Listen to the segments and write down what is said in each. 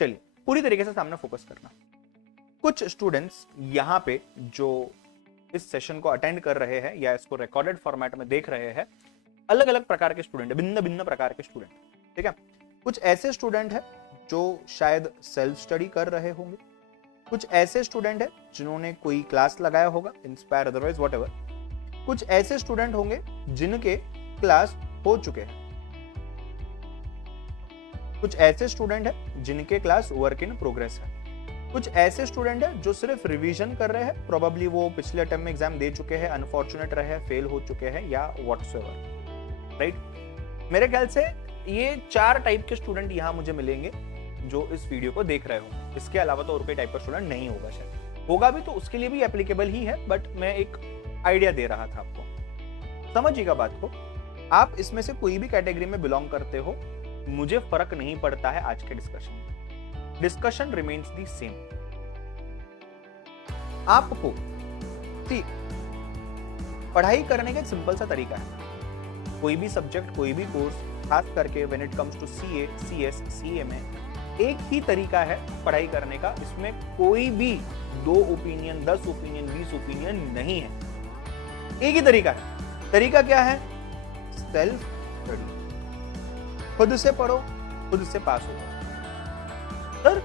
चलिए पूरी तरीके से सामने फोकस करना। कुछ स्टूडेंट्स यहाँ पे जो इस सेशन को अटेंड कर रहे हैं या इसको रिकॉर्डेड फॉर्मेट में देख रहे हैं, अलग अलग प्रकार के स्टूडेंट, भिन्न भिन्न प्रकार के स्टूडेंट, ठीक है। कुछ ऐसे स्टूडेंट हैं जो शायद सेल्फ स्टडी कर रहे होंगे, कुछ ऐसे स्टूडेंट हैं जिन्होंने कोई क्लास लगाया होगा, इंस्पायर अदरवाइज व्हाटएवर, कुछ ऐसे स्टूडेंट होंगे जिनके क्लास हो चुके हैं, कुछ ऐसे स्टूडेंट हैं जिनके क्लास वर्क इन प्रोग्रेस है, कुछ ऐसे स्टूडेंट हैं जो सिर्फ रिवीजन कर रहे हैं, प्रोबेबली वो पिछले अटेम्प्ट में एग्जाम दे चुके हैं, अनफॉर्चुनेट रहे, फेल हो चुके हैं या व्हाटसोएवर, राइट। मेरे ख्याल से ये 4 टाइप के स्टूडेंट यहाँ मुझे मिलेंगे जो इस वीडियो को देख रहे हो। इसके अलावा तो और कोई टाइप का स्टूडेंट नहीं होगा, शायद होगा भी तो उसके लिए भी एप्लीकेबल ही है, बट मैं एक आइडिया दे रहा था आपको। समझिएगा बात को, आप इसमें से कोई भी कैटेगरी में बिलोंग करते हो, मुझे फर्क नहीं पड़ता है। आज के डिस्कशन रिमेन्स दी सेम। आपको पढ़ाई करने का एक सिंपल सा तरीका है। कोई भी सब्जेक्ट, कोई भी कोर्स, खास करके when it comes to CA, CS, CMA, एक ही तरीका है पढ़ाई करने का। इसमें कोई भी 2 ओपिनियन, 10 ओपिनियन, 20 ओपिनियन नहीं है। एक ही तरीका है। तरीका क्या है? Self study. खुद से पढ़ो, खुद से पास हो। सर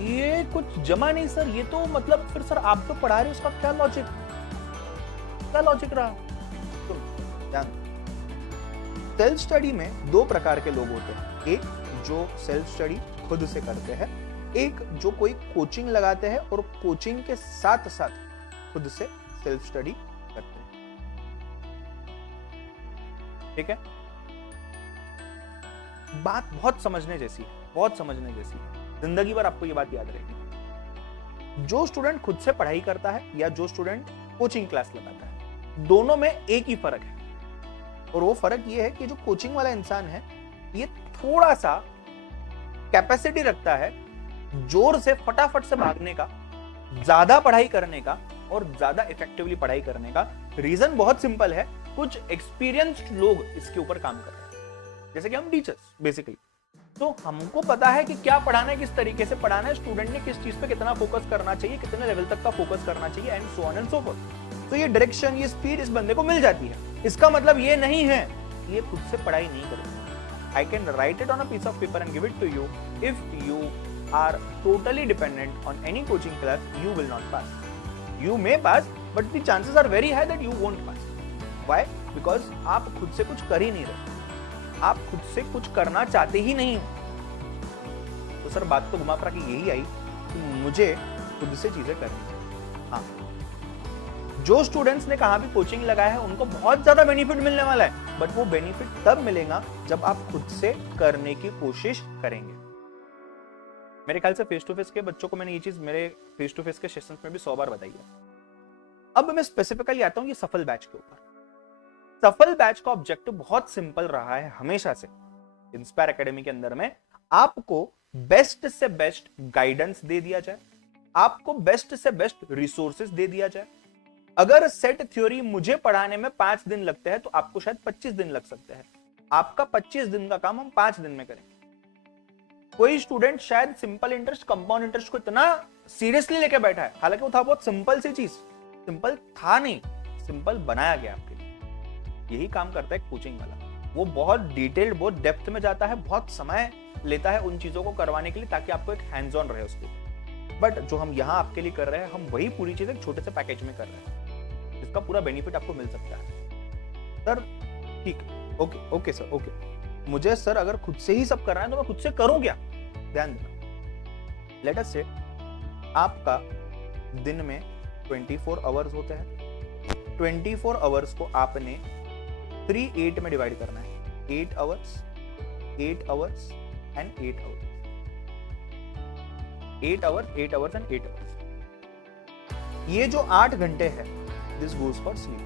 ये कुछ जमा नहीं सर, ये तो मतलब फिर सर आप तो पढ़ा रहे हो, उसका क्या लॉजिक रहा? तो ध्यान, सेल्फ स्टडी में 2 प्रकार के लोग होते हैं। एक जो सेल्फ स्टडी खुद से करते हैं, एक जो कोई कोचिंग लगाते हैं और कोचिंग के साथ साथ खुद से सेल्फ स्टडी करते हैं, ठीक है। बात बहुत समझने जैसी है, बहुत समझने जैसी है। जिंदगी भर आपको ये बात याद रहेगी। जो स्टूडेंट खुद से पढ़ाई करता है या जो स्टूडेंट कोचिंग क्लास लगाता है, दोनों में एक ही फर्क है, और वो फर्क ये है कि जो कोचिंग वाला इंसान है ये थोड़ा सा कैपेसिटी रखता है जोर से फटाफट से भागने का, ज्यादा पढ़ाई करने का और ज्यादा इफेक्टिवली पढ़ाई करने का। रीजन बहुत सिंपल है, कुछ एक्सपीरियंस्ड लोग इसके ऊपर काम कर रहे हैं, जैसे कि हम टीचर्स बेसिकली। तो हमको पता है कि क्या पढ़ाना है, किस तरीके से पढ़ाना है, स्टूडेंट ने किस चीज पे कितना फोकस करना चाहिए, कितने लेवल तक का फोकस करना चाहिए, and so on and so fourth. तो ये डायरेक्शन, ये स्पीड इस बंदे को मिल जाती है। इसका मतलब ये नहीं है कि ये खुद से पढ़ाई नहीं करेगा। I can write it on a piece of paper and give it to you. If you are totally dependent on any coaching class, you will not pass. You may pass, but the chances are very high that you won't pass. Why? Because आप खुद से कुछ कर ही नहीं रहे, आप खुद से कुछ करना चाहते ही नहीं। तो सर बात तो घुमा फिरा के यही आई कि मुझे खुद से चीजें करनी। हाँ, जो स्टूडेंट्स ने कहा भी कोचिंग लगाया है उनको बहुत ज्यादा बेनिफिट मिलने वाला है, बट वो बेनिफिट तब मिलेगा जब आप खुद से करने की कोशिश करेंगे। मेरे ख्याल से फेस टू फेस के बच्चों को मैंने ये चीज मेरे फेस टू फेस के सेशंस में भी 100 बार बताई है। अब मैं स्पेसिफिकली आता हूं ये सफल बैच के ऊपर। सफल बैच का ऑब्जेक्टिव बहुत सिंपल रहा है हमेशा से। इंस्पायर एकेडमी के अंदर में आपको बेस्ट से बेस्ट गाइडेंस दे दिया जाए, आपको बेस्ट से बेस्ट रिसोर्सेज दे दिया जाए। अगर सेट थ्योरी मुझे पढ़ाने में 5 दिन लगते हैं तो आपको शायद 25 दिन लग सकते हैं। आपका 25 दिन का काम हम 5 दिन में करेंगे। कोई स्टूडेंट शायद सिंपल इंटरेस्ट, कंपाउंड इंटरेस्ट को इतना सीरियसली लेके बैठा है, हालांकि वो था बहुत सिंपल सी चीज, सिंपल था नहीं, सिंपल बनाया गया आपके लिए। यही काम करता है कोचिंग वाला। वो बहुत डिटेल्ड, बहुत डेप्थ में जाता है, बहुत समय लेता है उन चीजों को करवाने के लिए, ताकि आपको एक हैंड्स ऑन रहे उसके। बट जो हम यहाँ आपके लिए कर रहे हैं, हम वही पूरी चीज एक छोटे से पैकेज में कर रहे हैं, इसका पूरा बेनिफिट आपको मिल सकता है। सर ठीक, ओके सर, ओके। मुझे सर अगर खुद से ही सब करना है तो मैं खुद से करूं क्या? ध्यान देना, लेट अस से आपका दिन में 24 आवर्स होते हैं। 24 आवर्स को आपने 3/8 में डिवाइड करना है। 8 hours, 8 hours and 8 hours, 8 hours, 8 hours and 8 hours. ये जो 8 घंटे है, this goes for sleep.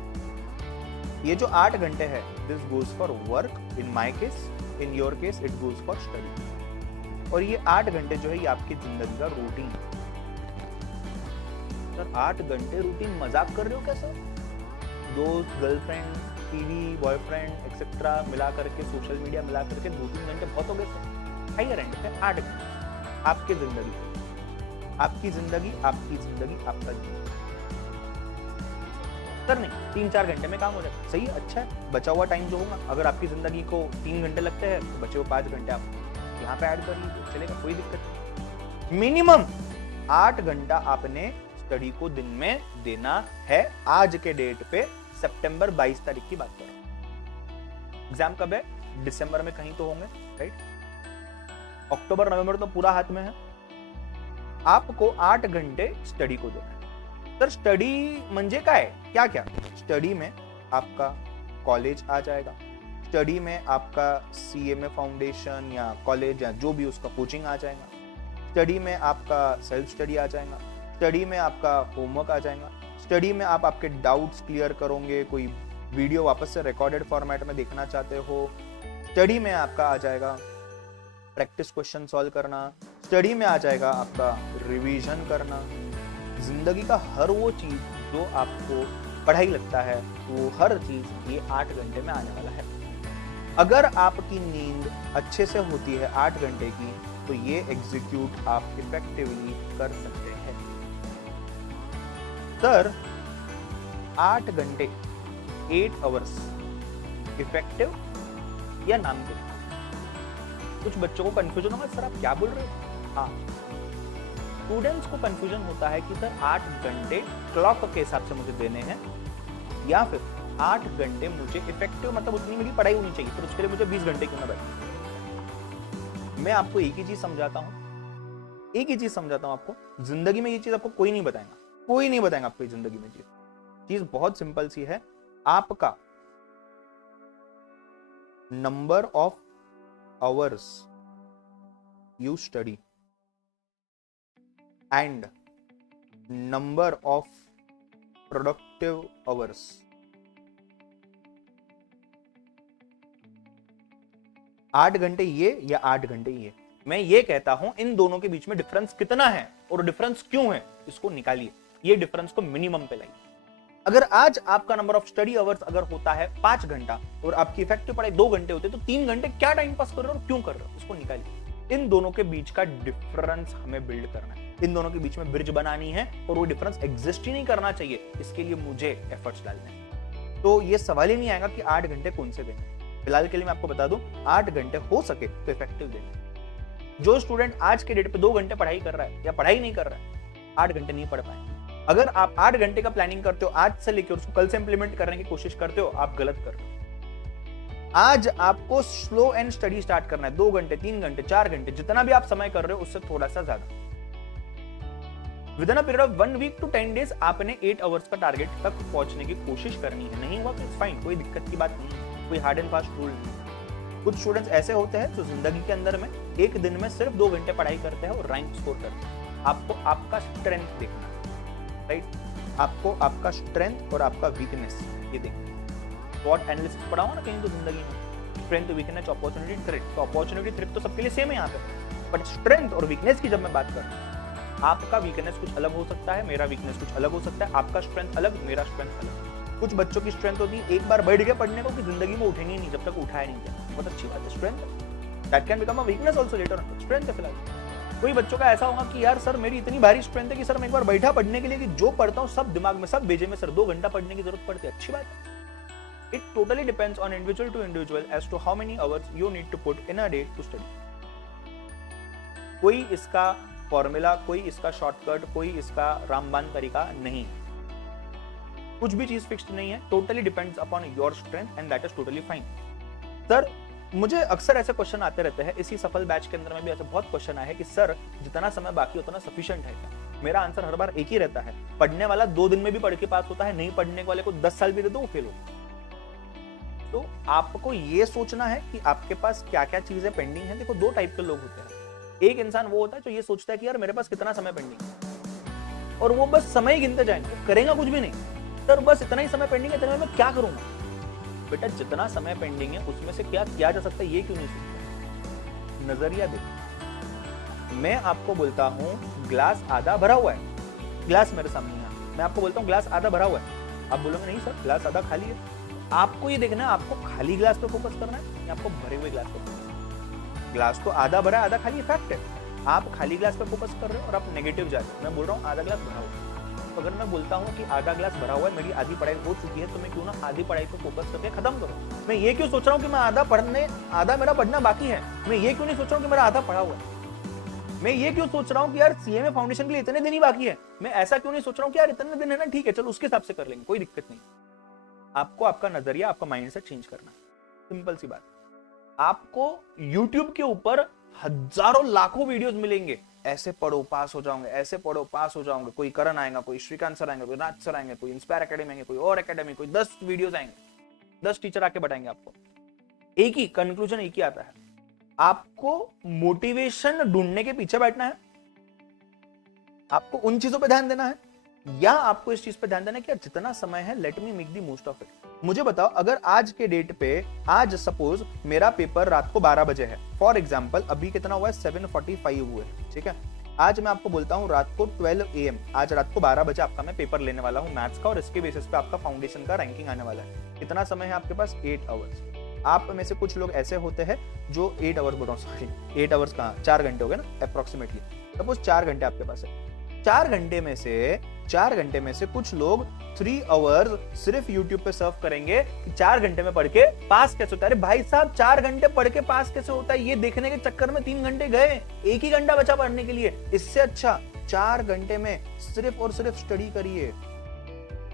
ये जो 8 घंटे है, this goes for work. In my case, in your case, it goes for study. और ये 8 घंटे जो है ये आपकी जिंदगी का रूटीन है। सर 8 घंटे रूटीन मजाक कर रहे हो क्या सर? दोस्त, गर्लफ्रेंड, टीवी, बॉयफ्रेंड एक्सेट्रा मिला करके, सोशल मीडिया मिला करके 2-3 घंटे बहुत हो गए सर। हायर एंड पे 8 घंटे आपके जिंदगी, आपकी जिंदगी, आपकी जिंदगी, आपका जीवन। सर नहीं, 3-4 घंटे में काम हो जाएगा, सही है, अच्छा है। बचा हुआ टाइम जो होगा, अगर आपकी जिंदगी को 3 घंटे लगते हैं तो बचे हुए 5 घंटे आप यहाँ पे ऐड कर लीजिए, चलेगा, कोई दिक्कत नहीं। मिनिमम 8 घंटा आपने स्टडी को दिन में देना है। आज के डेट पे सितंबर 22 तारीख की बात कर रहा हूं। एग्जाम कब है? दिसंबर में कहीं तो होंगे, राइट? अक्टूबर नवंबर तो पूरा हाथ में है। आपको 8 घंटे स्टडी को देना है। सर स्टडी म्हणजे काय? क्या क्या? स्टडी में आपका कॉलेज आ जाएगा, स्टडी में आपका CMA फाउंडेशन या कॉलेज या जो भी उसका कोचिंग आ जाएगा, स्टडी में आपका सेल्फ स्टडी आ जाएगा, स्टडी में आपका होमवर्क आ जाएगा, स्टडी में आप आपके डाउट्स क्लियर करोगे, कोई वीडियो वापस से रिकॉर्डेड फॉर्मेट में देखना चाहते हो, स्टडी में आपका आ जाएगा प्रैक्टिस क्वेश्चन सॉल्व करना, स्टडी में आ जाएगा आपका रिवीजन करना। जिंदगी का हर वो चीज जो आपको पढ़ाई लगता है वो हर चीज ये 8 घंटे में आने वाला है। अगर आपकी नींद अच्छे से होती है 8 घंटे की तो ये एग्जीक्यूट आप इफेक्टिवली कर सकते हैं। सर 8 घंटे 8 आवर्स इफेक्टिव या नाम के? कुछ बच्चों को कंफ्यूजन होगा, सर आप क्या बोल रहे हो? हाँ, स्टूडेंट्स को कंफ्यूजन होता है कि सर 8 घंटे क्लॉक के हिसाब से मुझे देने हैं या फिर 8 घंटे मुझे इफेक्टिव, मतलब उतनी मेरी पढ़ाई होनी चाहिए, फिर उसके लिए मुझे 20 घंटे क्यों ना बैठे। मैं आपको एक ही चीज समझाता हूं, एक ही चीज समझाता हूं आपको। जिंदगी में ये चीज आपको कोई नहीं बताएगा, कोई नहीं बताएगा आपको जिंदगी में। चीज बहुत सिंपल सी है। आपका number of hours you study and number of productive hours, आठ घंटे ये या 8 घंटे ये। मैं ये कहता हूं इन दोनों के बीच में डिफरेंस कितना है और डिफरेंस क्यों है, इसको निकालिए, ये डिफरेंस को मिनिमम पे लाइए। अगर आज आपका नंबर ऑफ स्टडी आवर्स अगर होता है 5 घंटा और आपकी इफेक्टिव पढ़ाई 2 घंटे होते, तो 3 घंटे क्या टाइम पास कर रहे हो और क्यों कर रहे हो, इसको निकालिए। इन दोनों के बीच का डिफरेंस हमें बिल्ड करना है, इन दोनों के बीच में ब्रिज बनानी है और वो डिफरेंस एग्जिस्ट ही नहीं करना चाहिए। इसके लिए मुझे एफर्ट्स डालने हैं। तो ये सवाल ही नहीं आएगा कि 8 घंटे कौन से देंगे। फिलहाल के लिए मैं आपको बता दूं 8 घंटे हो सके तो इफेक्टिव देंगे। जो स्टूडेंट आज के डेट पे 2 घंटे पढ़ाई कर रहा है या पढ़ाई नहीं कर रहा है, 8 घंटे नहीं पढ़ पाए। अगर आप 8 घंटे का प्लानिंग करते हो आज से लेकर उसको कल से इंप्लीमेंट करने की कोशिश करते हो, आप गलत कर रहे हो। आज आपको स्लो एंड स्टडी स्टार्ट करना है। 2 घंटे 3 घंटे 4 घंटे जितना भी आप समय कर रहे हो उससे थोड़ा सा ज्यादा। Within a period of 1 week to 10 days आपने 8 आवर्स का टारगेट तक पहुंचने की कोशिश करनी है। नहीं हुआ तो इट्स फाइन, कोई दिक्कत की बात नहीं है, कोई हार्ड एंड फास्ट रूल नहीं। कुछ स्टूडेंट्स ऐसे होते हैं जो जिंदगी के अंदर में एक दिन में सिर्फ 2 घंटे पढ़ाई करते हैं और रैंक स्कोर करते हैं। आपको आपका स्ट्रेंथ देखना है, राइट? आपको आपका स्ट्रेंथ और आपका वीकनेस ये देखना है। SWOT एनालिसिस पढ़ा हो ना कहीं तो जिंदगी में, स्ट्रेंथ, वीकनेस, अपॉर्चुनिटी, थ्रेट। तो अपॉर्चुनिटी थ्रेट तो सबके लिए सेम है यहाँ पे, बट स्ट्रेंथ और वीकनेस की जब मैं बात करता हूँ, आपका वीकनेस कुछ अलग हो सकता है, मेरा वीकनेस कुछ अलग हो सकता है, आपका स्ट्रेंथ अलग, मेरा स्ट्रेंथ अलग। कुछ बच्चों की स्ट्रेंथ होती है एक बार बैठ गए पढ़ने को कि जिंदगी में उठेंगे नहीं जब तक उठाया नहीं गया, बहुत अच्छी बात है, strength that can become a weakness also later on, strength है फिलहाल। कोई बच्चों का ऐसा होगा कि यार सर मेरी इतनी भारी स्ट्रेंथ है कि सर मैं एक बार बैठा पढ़ने के लिए कि जो पढ़ता हूँ सब दिमाग में, सब भेजे में, सर 2 घंटा पढ़ने की जरूरत पड़ती है, अच्छी बात है। It totally depends on individual to individual as to how many hours you need to put in a day to study. कोई इसका फॉर्मूला, कोई इसका शॉर्टकट, कोई इसका रामबाण तरीका नहीं, कुछ भी चीज फिक्स्ड नहीं है, totally depends upon your strength and that is totally fine. Sir मुझे अक्सर ऐसे क्वेश्चन आते रहते हैं, इसी सफल बैच के अंदर में भी ऐसे बहुत क्वेश्चन आए हैं कि सर जितना समय बाकी उतना सफिशिएंट है क्या? मेरा आंसर हर बार एक ही रहता है, पढ़ने वाला 2 दिन में भी पढ़ के पास होता है, नहीं पढ़ने वाले को 10 साल भी दे दो वो फेल होता है। तो आपको ये सोचना है कि आपके पास क्या क्या चीजें पेंडिंग है। देखो 2 टाइप के लोग होते हैं। एक इंसान वो होता है जो ये सोचता है कि यार मेरे पास कितना समय पेंडिंग है और वो बस समय गिनते जाएंगे, करेगा कुछ भी नहीं, सर बस इतना ही समय पेंडिंग है, इतने में मैं क्या करूंगा? बेटा जितना समय पेंडिंग है उसमें से क्या किया जा सकता है ये क्यों नहीं सोचता? नजरिया देखो। मैं आपको बोलता हूं ग्लास आधा भरा हुआ है, ग्लास मेरे सामने है, मैं आपको बोलता हूं ग्लास आधा भरा हुआ है, आप बोलोगे नहीं सर ग्लास आधा खाली है। आपको ये देखना है आपको खाली ग्लास पे फोकस करना है या आपको भरे हुए ग्लास पे फोकस करना है। ग्लास तो आधा भरा है आधा खाली, फैक्ट है। आप खाली ग्लास पे फोकस कर रहे हो और आप नेगेटिव जा रहे हो। मैं बोल रहा हूँ आधा ग्लास भरा हुआ है। तो अगर मैं बोलता हूँ कि आधा ग्लास भरा हुआ है, मेरी आधी पढ़ाई हो चुकी है, तो मैं क्यों ना आधी पढ़ाई पे फोकस करके खत्म करूँ। मैं ये क्यों सोच रहा हूँ कि मैं आधा मेरा पढ़ना बाकी है। मैं ये क्यों नहीं सोच रहा हूँ कि मेरा आधा पढ़ा हुआ है। मैं ये क्यों सोच रहा हूँ कि यार सीएमए फाउंडेशन के लिए इतने दिन ही बाकी है। मैं ऐसा क्यों नहीं सोच रहा हूँ कि यार इतने दिन है ना, ठीक है चलो उसके हिसाब से कर लेंगे, कोई दिक्कत नहीं। आपको आपका नजरिया, आपका माइंडसेट चेंज करना है, सिंपल सी बात। आपको YouTube के ऊपर हजारों लाखों वीडियोस मिलेंगे, ऐसे पढ़ो पास हो जाओगे, ऐसे पढ़ो पास हो जाओगे। कोई करण आएगा, कोई श्रीकांत सर आएंगे, कोई राज सर आएंगे, कोई इंस्पायर एकेडमी आएंगे, कोई और एकेडमी, कोई 10 वीडियोस आएंगे, 10 टीचर आके बताएंगे आपको। एक ही कंक्लूजन, एक ही आता है, आपको मोटिवेशन ढूंढने के पीछे बैठना है, आपको उन चीजों पे ध्यान देना है, या आपको इस चीज पे ध्यान देना है कि जितना समय है let me make the most of it. मुझे बताओ, अगर आज के डेट पे, आज सपोज मेरा पेपर रात को 12 बजे है, फॉर एग्जांपल अभी कितना हुआ है 7:45 हुए, ठीक है। आज मैं आपको बोलता हूं रात को 12 AM, आज रात को 12 बजे आपका मैं पेपर लेने वाला हूं मैथ्स का, और इसके बेसिस पे आपका फाउंडेशन का रैंकिंग आने वाला है। कितना समय है आपके पास? 8 आवर्स। आप में से कुछ लोग ऐसे होते हैं जो 8 आवर्स बोल रहा हूँ, सॉरी 8 आवर्स कहाँ, 4 घंटे हो गए ना अप्रोक्सीमेटली। सपोज 4 घंटे आपके पास है, 4 घंटे में से कुछ लोग 3 आवर्स सिर्फ YouTube पे सर्व करेंगे कि 4 घंटे में पढ़ के पास कैसे होता है। अरे भाई साहब, 4 घंटे पढ़ के पास कैसे होता है ये देखने के चक्कर में 3 घंटे गए, 1 ही घंटा बचा पढ़ने के लिए। इससे अच्छा 4 घंटे में सिर्फ और सिर्फ स्टडी करिए।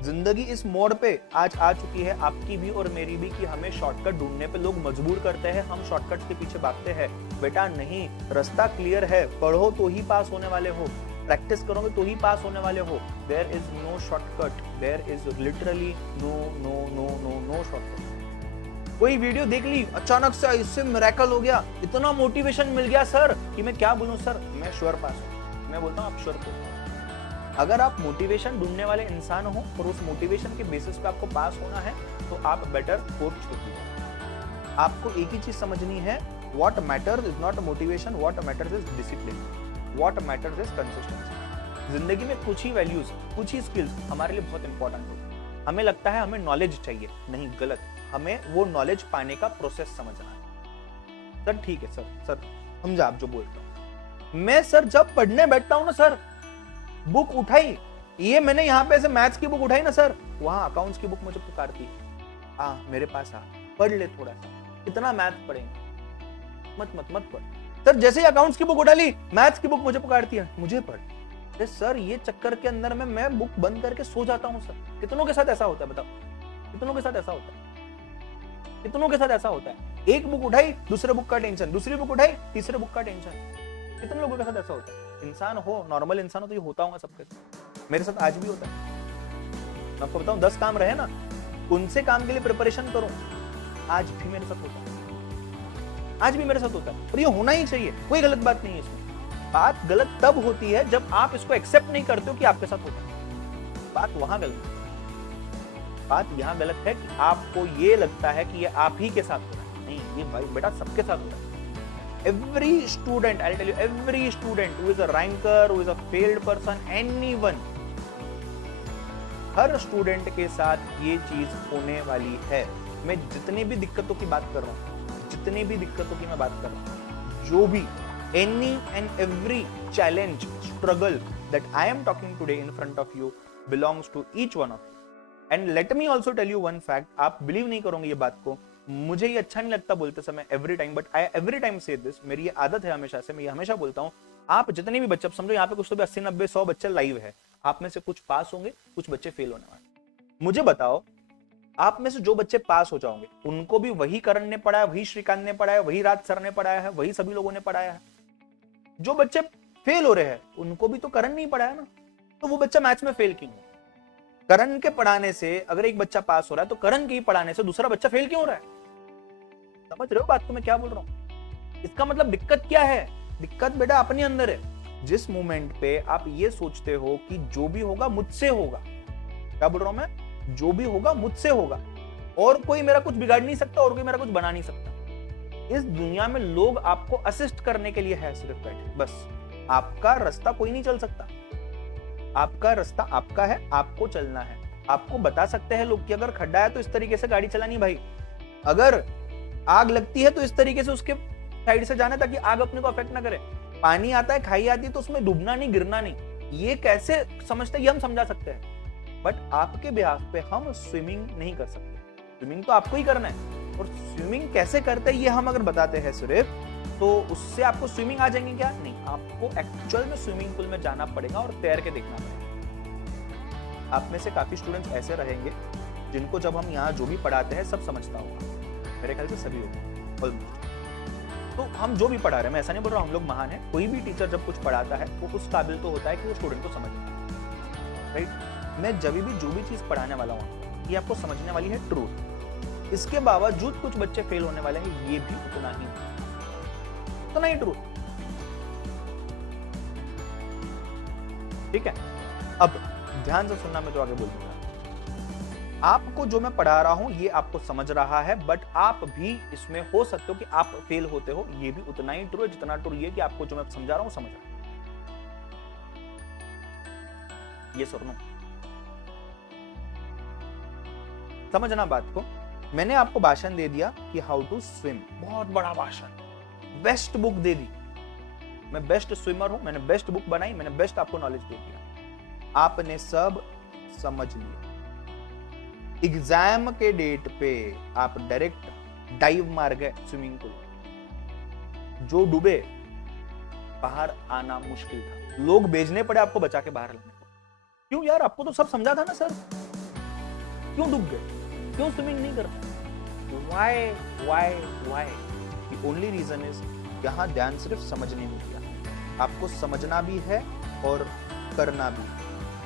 जिंदगी इस मोड़ पे आज आ चुकी है, आपकी भी और मेरी भी, कि हमें शॉर्टकट ढूंढने पे लोग मजबूर करते हैं, हम शॉर्टकट के पीछे भागते हैं। बेटा नहीं, रास्ता क्लियर है, पढ़ो तो ही पास होने वाले हो, प्रैक्टिस करोगे तो ही पास होने वाले हो। There is no shortcut, there is literally no shortcut. कोई वीडियो देख ली, अचानक से इससे मिरेकल हो गया, इतना मोटिवेशन मिल गया सर कि मैं क्या बोलूं सर, मैं श्योर पास हूं। मैं बोलता हूं आप श्योर पास। अगर आप मोटिवेशन ढूंढने वाले इंसान हो और उस मोटिवेशन के बेसिस पे आपको पास होना है, तो आप बेटर होप छोड़िए। आपको एक ही चीज समझनी है, what matters is not motivation, what matters is discipline, what matters is consistency. जिंदगी में कुछ ही वैल्यूज, कुछ ही स्किल्स हमारे लिए बहुत इंपॉर्टेंट होती है। हमें लगता है हमें नॉलेज चाहिए, नहीं, गलत। हमें वो नॉलेज पाने का प्रोसेस समझना है। सर ठीक है सर समझा आप जो बोल रहे हो। मैं सर जब पढ़ने बैठता हूं ना सर, बुक उठाई, ये मैंने यहाँ पे ऐसे मैथ्स की बुक उठाई ना सर, वहां अकाउंट्स की बुक मुझे पुकारती है, मेरे पास आ, पढ़ ले थोड़ा सा, कितना मैथ पढ़ेंगे, मत पढ़। सर जैसे ही अकाउंट्स की बुक उठा ली, मैथ्स की बुक मुझे पुकारती है, मुझे पढ़। अरे सर ये चक्कर के अंदर में मैं बुक बंद करके सो जाता हूँ सर। कितनों के साथ ऐसा होता है बताओ, कितनों के साथ ऐसा होता है, कितनों के साथ ऐसा होता है। एक बुक उठाई, दूसरे बुक का टेंशन, दूसरी बुक उठाई, तीसरे बुक का टेंशन। कितने लोगों के साथ ऐसा होता है? इंसान हो, नॉर्मल इंसान हो तो ये होता होगा सबके साथ। मेरे साथ आज भी होता है। मैं आपको बताऊं, 10 काम रहे ना, उनसे काम के लिए प्रिपरेशन करूं, आज भी मेरे साथ होता है, आज भी मेरे साथ होता है। और ये होना ही चाहिए, कोई गलत बात नहीं है इसमें। बात गलत तब होती है जब आप इसको एक्सेप्ट नहीं करते हो कि आपके साथ होता है। बात वहां गलत है। बात यहां गलत है कि आपको ये लगता है कि ये आप ही के साथ हो रहा है। नहीं, ये भाई बेटा सबके साथ हो रहा है। Every student, I'll tell you, every student who is a ranker, who is a failed person, anyone, her student के साथ ये चीज होने वाली है। मैं जितनी भी दिक्कतों की बात कर रहा हूँ, जितनी भी दिक्कतों की मैं बात कर रहा हूँ, जो भी any and every challenge, struggle that I am talking today in front of you belongs to each one of you. And let me also tell you one fact, आप बिलीव नहीं करोगे ये बात को, मुझे ये अच्छा नहीं लगता बोलते समय every time, but I every time से दिस, मेरी ये आदत है हमेशा से, मैं ये हमेशा बोलता हूँ। आप जितने भी बच्चे, समझो यहाँ पे कुछ तो भी 80, 90, 100 बच्चे लाइव है, आप में से कुछ पास होंगे, कुछ बच्चे फेल होने वाले। मुझे बताओ, आप में से जो बच्चे पास हो जाओगे, उनको भी वही करण ने पढ़ाया, वही श्रीकांत ने पढ़ाया, वही राज सर ने पढ़ाया है, वही सभी लोगों ने पढ़ाया है। जो बच्चे फेल हो रहे हैं, उनको भी तो करण नहीं पढ़ाया ना, तो वो बच्चा मैथ्स में फेल क्यों? करण के पढ़ाने से अगर एक बच्चा पास हो रहा है, तो करण के ही पढ़ाने से दूसरा बच्चा फेल क्यों हो रहा है? समझ रहे हो बात को मैं क्या बोल रहा हूं? इसका मतलब दिक्कत क्या है? दिक्कत बेटा अपने अंदर है। जिस मोमेंट पे आप ये सोचते हो कि जो भी होगा मुझसे होगा, क्या बोल रहा हूं मैं, जो भी होगा मुझसे होगा, और कोई मेरा कुछ बिगाड़ नहीं सकता, और कोई मेरा कुछ बना नहीं सकता। इस दुनिया में लोग आपको असिस्ट करने के लिए है सिर्फ बैठे, बस। आपका रास्ता कोई नहीं चल सकता, आपका रास्ता आपका है, आपको चलना है। आपको बता सकते हैं लोग कि अगर खड्डा है तो इस तरीके से गाड़ी चलानी भाई, अगर आग लगती है तो इस तरीके से उसके साइड से जाना है ताकि आग अपने को अफेक्ट ना करे। पानी आता है, खाई आती है, तो उसमें डूबना नहीं, गिरना नहीं। ये कैसे समझते हैं, ये हम समझा सकते हैं, बट आपके बिहाफ पे हम स्विमिंग नहीं कर सकते। स्विमिंग तो आपको ही करना है, और स्विमिंग कैसे करते हैं ये हम अगर बताते हैं सिर्फ, तो उससे आपको स्विमिंग आ जाएंगे क्या? नहीं, आपको एक्चुअल में स्विमिंग पूल में जाना पड़ेगा और तैर के देखना पड़ेगा। आप में से काफी स्टूडेंट्स ऐसे रहेंगे जिनको जब हम यहाँ जो भी पढ़ाते हैं सब समझता होगा, मेरे ख्याल से सभी होगा ऑलमोस्ट। तो हम जो भी पढ़ा रहे हैं, मैं ऐसा नहीं बोल रहा हम लोग महान हैं, कोई भी टीचर जब कुछ पढ़ाता है वो उस काबिल तो होता है कि वो स्टूडेंट को समझ पाए, राइट। मैं जब भी जो भी चीज पढ़ाने वाला हूँ ये आपको समझने वाली है ट्रूथ। इसके बावजूद कुछ बच्चे फेल होने वाले हैं, ये भी उतना ही ट्रू। ठीक है, अब ध्यान से सुनना, मैं जो आगे बोलूंगा, आपको जो मैं पढ़ा रहा हूं ये आपको समझ रहा है, बट आप भी इसमें हो सकते हो कि आप फेल होते हो, ये भी उतना ही ट्रू है जितना ट्रू ये कि आपको जो मैं समझा रहा हूं समझ रहा हूं। ये सुनो, समझना बात को। मैंने आपको भाषण दे दिया कि हाउ टू स्विम, बहुत बड़ा भाषण, बेस्ट बुक दे दी, मैं बेस्ट स्विमर हूं, मैंने बेस्ट बुक बनाई, मैंने बेस्ट आपको नॉलेज दे दिया, आपने सब समझ लिया। एग्जाम के डेट पे आप डायरेक्ट डाइव मार गए स्विमिंग पूल, जो डूबे बाहर आना मुश्किल था, लोग भेजने पड़े आपको बचा के बाहर लाने को। क्यों यार, आपको तो सब समझा था ना सर, क्यों डूब गए, क्यों स्विमिंग नहीं करते? Why? The only reason is यहाँ ध्यान सिर्फ समझने में दिया, आपको समझना भी है और करना भी,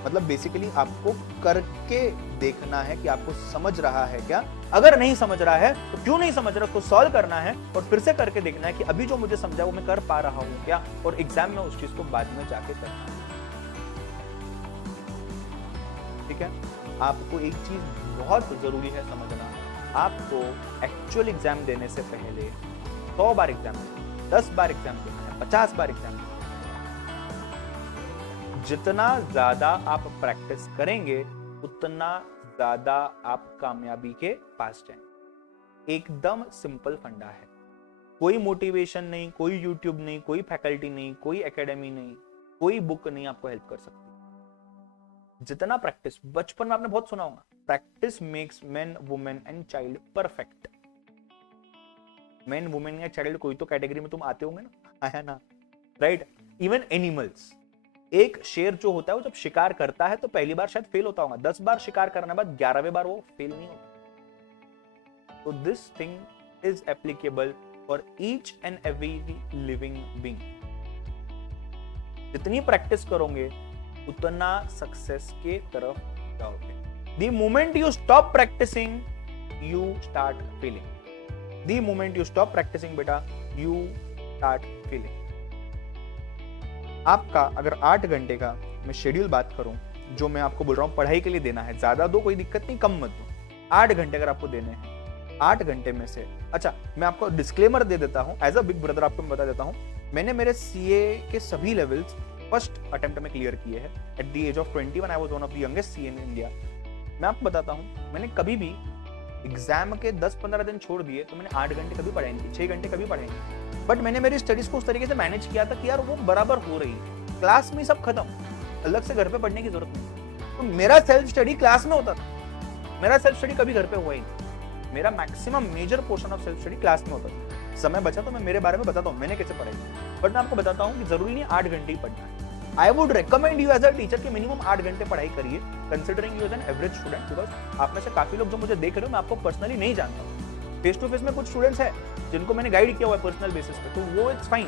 मतलब बेसिकली आपको करके देखना है कि आपको समझ रहा है क्या। अगर नहीं समझ रहा है तो क्यों नहीं समझ रहा, उसको सॉल्व करना है और फिर से करके देखना है कि अभी जो मुझे समझा वो मैं कर पा रहा हूं क्या, और एग्जाम में उस चीज को बाद में जाके करना है। ठीक है, आपको एक चीज बहुत जरूरी है समझना, आपको एक्चुअल एग्जाम देने से पहले 100 बार एग्जाम देना, 10 बार एग्जाम देना है, 50 बार एग्जाम देना है। जितना ज्यादा आप प्रैक्टिस करेंगे उतना ज्यादा आप कामयाबी के पास जाएंगे। एकदम सिंपल फंडा है, कोई मोटिवेशन नहीं, कोई यूट्यूब नहीं, कोई फैकल्टी नहीं, कोई एकेडमी नहीं, कोई बुक नहीं आपको हेल्प कर सकती। जितना प्रैक्टिस, बचपन में आपने बहुत सुना होगा, practice makes man women and child perfect. Man women या चाइल्ड कोई तो कैटेगरी में तुम आते होंगे ना, है ना, राइट। इवन एनिमल्स, एक शेर जो होता है वो जब शिकार करता है तो पहली बार शायद फेल होता होगा, 10 बार शिकार करने के बाद 11वें बार वो फेल नहीं होता। तो this thing is applicable for each and every living being. जितनी प्रैक्टिस करोगे उतना सक्सेस के तरफ जाओगे। The moment you stop practicing, you start feeling. The moment you stop practicing, बेटा, you start feeling. आपका अगर 8 घंटे का मैं शेड्यूल बात करूं, जो मैं आपको बोल रहा हूं पढ़ाई के लिए देना है, ज्यादा दो कोई दिक्कत नहीं, कम मत दो, 8 घंटे अगर आपको देने हैं, 8 घंटे में से, अच्छा मैं आपको डिस्क्लेमर दे देता हूं, एज अ बिग ब्रदर आपको मैं बता देता हूं, मैंने मेरे सीए के सभी लेवल्स फर्स्ट अटेम्प्ट में क्लियर किए हैं। At the age of 21 I was one of the youngest CA in India. मैं आपको बताता हूं, मैंने कभी भी एग्जाम के 10-15 दिन छोड़ दिए तो मैंने 8 घंटे कभी पढ़ाए नहीं, 6 घंटे कभी पढ़ाए नहीं, बट मैंने मेरी स्टडीज को उस तरीके से मैनेज किया था कि यार वो बराबर हो रही है, क्लास में सब खत्म, अलग से घर पे पढ़ने की जरूरत नहीं। तो मेरा सेल्फ स्टडी क्लास में होता था, मेरा सेल्फ स्टडी कभी घर पे हुआ ही नहीं, मेरा maximum major portion of self study class में होता था। समय बचा तो मैं मेरे बारे में बताता हूँ मैंने कैसे पढ़ाई, बट मैं आपको बताता हूँ कि जरूरी नहीं 8 घंटे ही पढ़ना है। I would recommend you as a teacher कि मिनिमम 8 घंटे पढ़ाई करिए, considering you as an average student, because आप में से काफी लोग जो मुझे देख रहे हो मैं आपको पर्सनली नहीं जानता हूँ। फेस टू फेस में कुछ स्टूडेंट्स हैं जिनको मैंने गाइड किया हुआ है पर्सनल बेसिस पे, तो वो इट्स फाइन,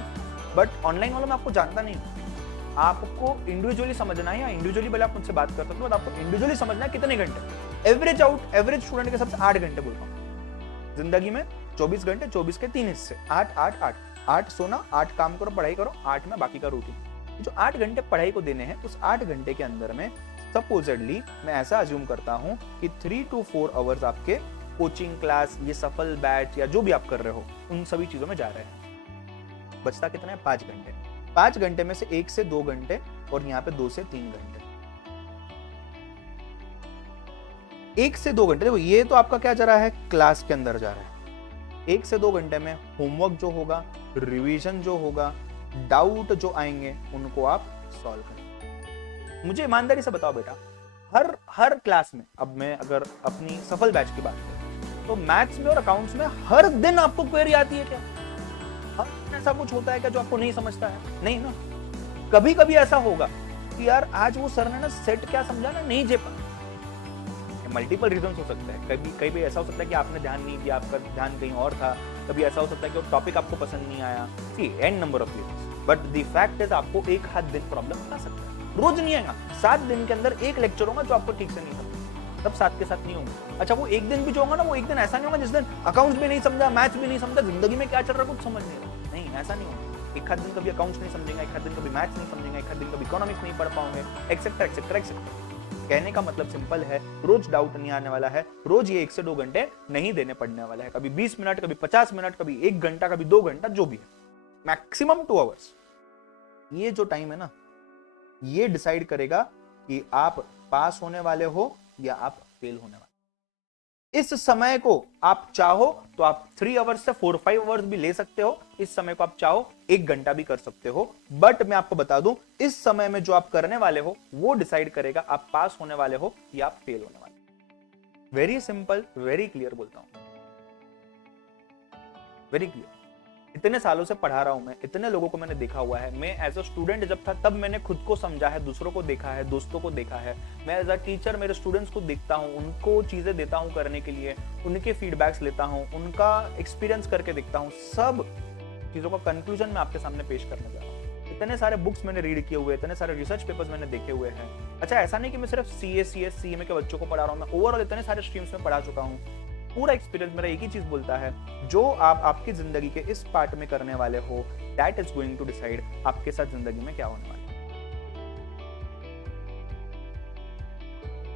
बट ऑनलाइन वालों में आपको जानता नहीं हूँ। आपको इंडिविजुअली समझना है, या इंडिविजुअली पहले आप मुझसे बात कर सकते हो, आपको इंडिविजुअली समझना है कितने घंटे, एवरेज आउट, एवरेज स्टूडेंट के सबसे 8 घंटे बोलता हूँ। जिंदगी में 24 घंटे, 24 के 3 हिस्से, 8 सोना, 8 काम करो, पढ़ाई करो, 8 में बाकी का रूटीन। जो 8 घंटे पढ़ाई को देने हैं, उस 8 घंटे के अंदर में सपोजेडली मैं ऐसा अज्यूम करता हूं कि 3 to 4 आवर्स आपके कोचिंग क्लास, ये सफल बैच या जो भी आप कर रहे हो उन सभी चीजों में जा रहे हैं। बचता कितना है? 5 घंटे। 5 घंटे में से 1 से 2 घंटे और यहाँ पे 2 से 3 घंटे। 1 से 2 घंटे, देखो ये तो आपका क्या जा रहा है, क्लास के अंदर जा रहा है, 1 से 2 घंटे में होमवर्क जो होगा, रिवीजन जो होगा, डाउट जो आएंगे, उनको आप सॉल्व करें। मुझे ईमानदारी से बताओ बेटा, हर क्लास में, अब मैं अगर अपनी सफल बैच की बात करूं, तो मैथ्स में और अकाउंट्स में हर दिन आपको क्वेरी आती है क्या? हर दिन ऐसा कुछ होता है क्या जो आपको नहीं समझता है? नहीं ना। कभी कभी ऐसा होगा कि यार आज वो सर ने ना सेट क्या समझा ना, नहीं जे पाया। मल्टीपल रीजन हो सकते हैं। कभी ऐसा हो सकता है कि आपने ध्यान नहीं दिया, आपका ध्यान कहीं और था। कभी ऐसा हो सकता है कि वो टॉपिक आपको पसंद नहीं आया। See n number of reasons, but the fact is आपको एक हाथ दिन प्रॉब्लम आ सकता है। रोज नहीं आएगा, 7 दिन के अंदर एक लेक्चर होगा जो आपको ठीक से नहीं समझा, सब साथ के साथ नहीं होंगे। अच्छा, वो एक दिन भी जो होगा ना, वो एक दिन ऐसा नहीं होगा जिस दिन अकाउंट्स भी नहीं समझा, मैथ्स भी नहीं समझा, जिंदगी में क्या चल रहा है कुछ समझ नहीं रहा। नहीं, ऐसा नहीं होगा। एक हाथ दिन कभी अकाउंट्स नहीं समझेंगे, एक हाथ दिन कभी मैथ्स नहीं समझेंगे, एक हाथ दिन कभी इकोनॉमिक्स नहीं पढ़ पाओगे, एक्सेट्रा एक्सेट्रा एक्सेट्रा। कहने का मतलब सिंपल है, रोज डाउट नहीं आने वाला है, रोज ये 1 से 2 घंटे नहीं देने पड़ने वाला है। कभी 20 मिनट, कभी 50 मिनट, कभी 1 घंटा, कभी 2 घंटा, जो भी है, मैक्सिमम 2 आवर्स। ये जो टाइम है ना, ये डिसाइड करेगा कि आप पास होने वाले हो या आप फेल होने वाले। इस समय को आप चाहो तो आप 3 आवर्स से 4-5 आवर्स भी ले सकते हो। इस समय को आप चाहो 1 घंटा भी कर सकते हो। बट मैं आपको बता दूं, इस समय में जो आप करने वाले हो वो डिसाइड करेगा आप पास होने वाले हो या आप फेल होने वाले हो। वेरी सिंपल, वेरी क्लियर बोलता हूं, वेरी क्लियर। इतने सालों से पढ़ा रहा हूं मैं, इतने लोगों को मैंने देखा हुआ है। मैं एज अ स्टूडेंट जब था तब मैंने खुद को समझा है, दूसरों को देखा है, दोस्तों को देखा है। मैं एज अ टीचर मेरे स्टूडेंट्स को देखता हूं, उनको चीजें देता हूं करने के लिए, उनके फीडबैक्स लेता हूं, उनका एक्सपीरियंस करके देखता हूं। सब चीजों का कंक्लूजन मैं आपके सामने पेश करने जा रहा हूं। इतने सारे बुक्स मैंने रीड किए हुए, इतने सारे रिसर्च पेपर्स मैंने देखे हुए हैं। अच्छा, ऐसा नहीं कि मैं सिर्फ CA के बच्चों को पढ़ा रहा हूं, मैं ओवरऑल इतने सारे स्ट्रीम्स में पढ़ा चुका हूं। पूरा एक्सपीरियंस मेरा एक ही चीज बोलता है, जो आप आपकी जिंदगी के इस पार्ट में करने वाले हो, that is going to decide आपके साथ जिंदगी में क्या होने वाला है।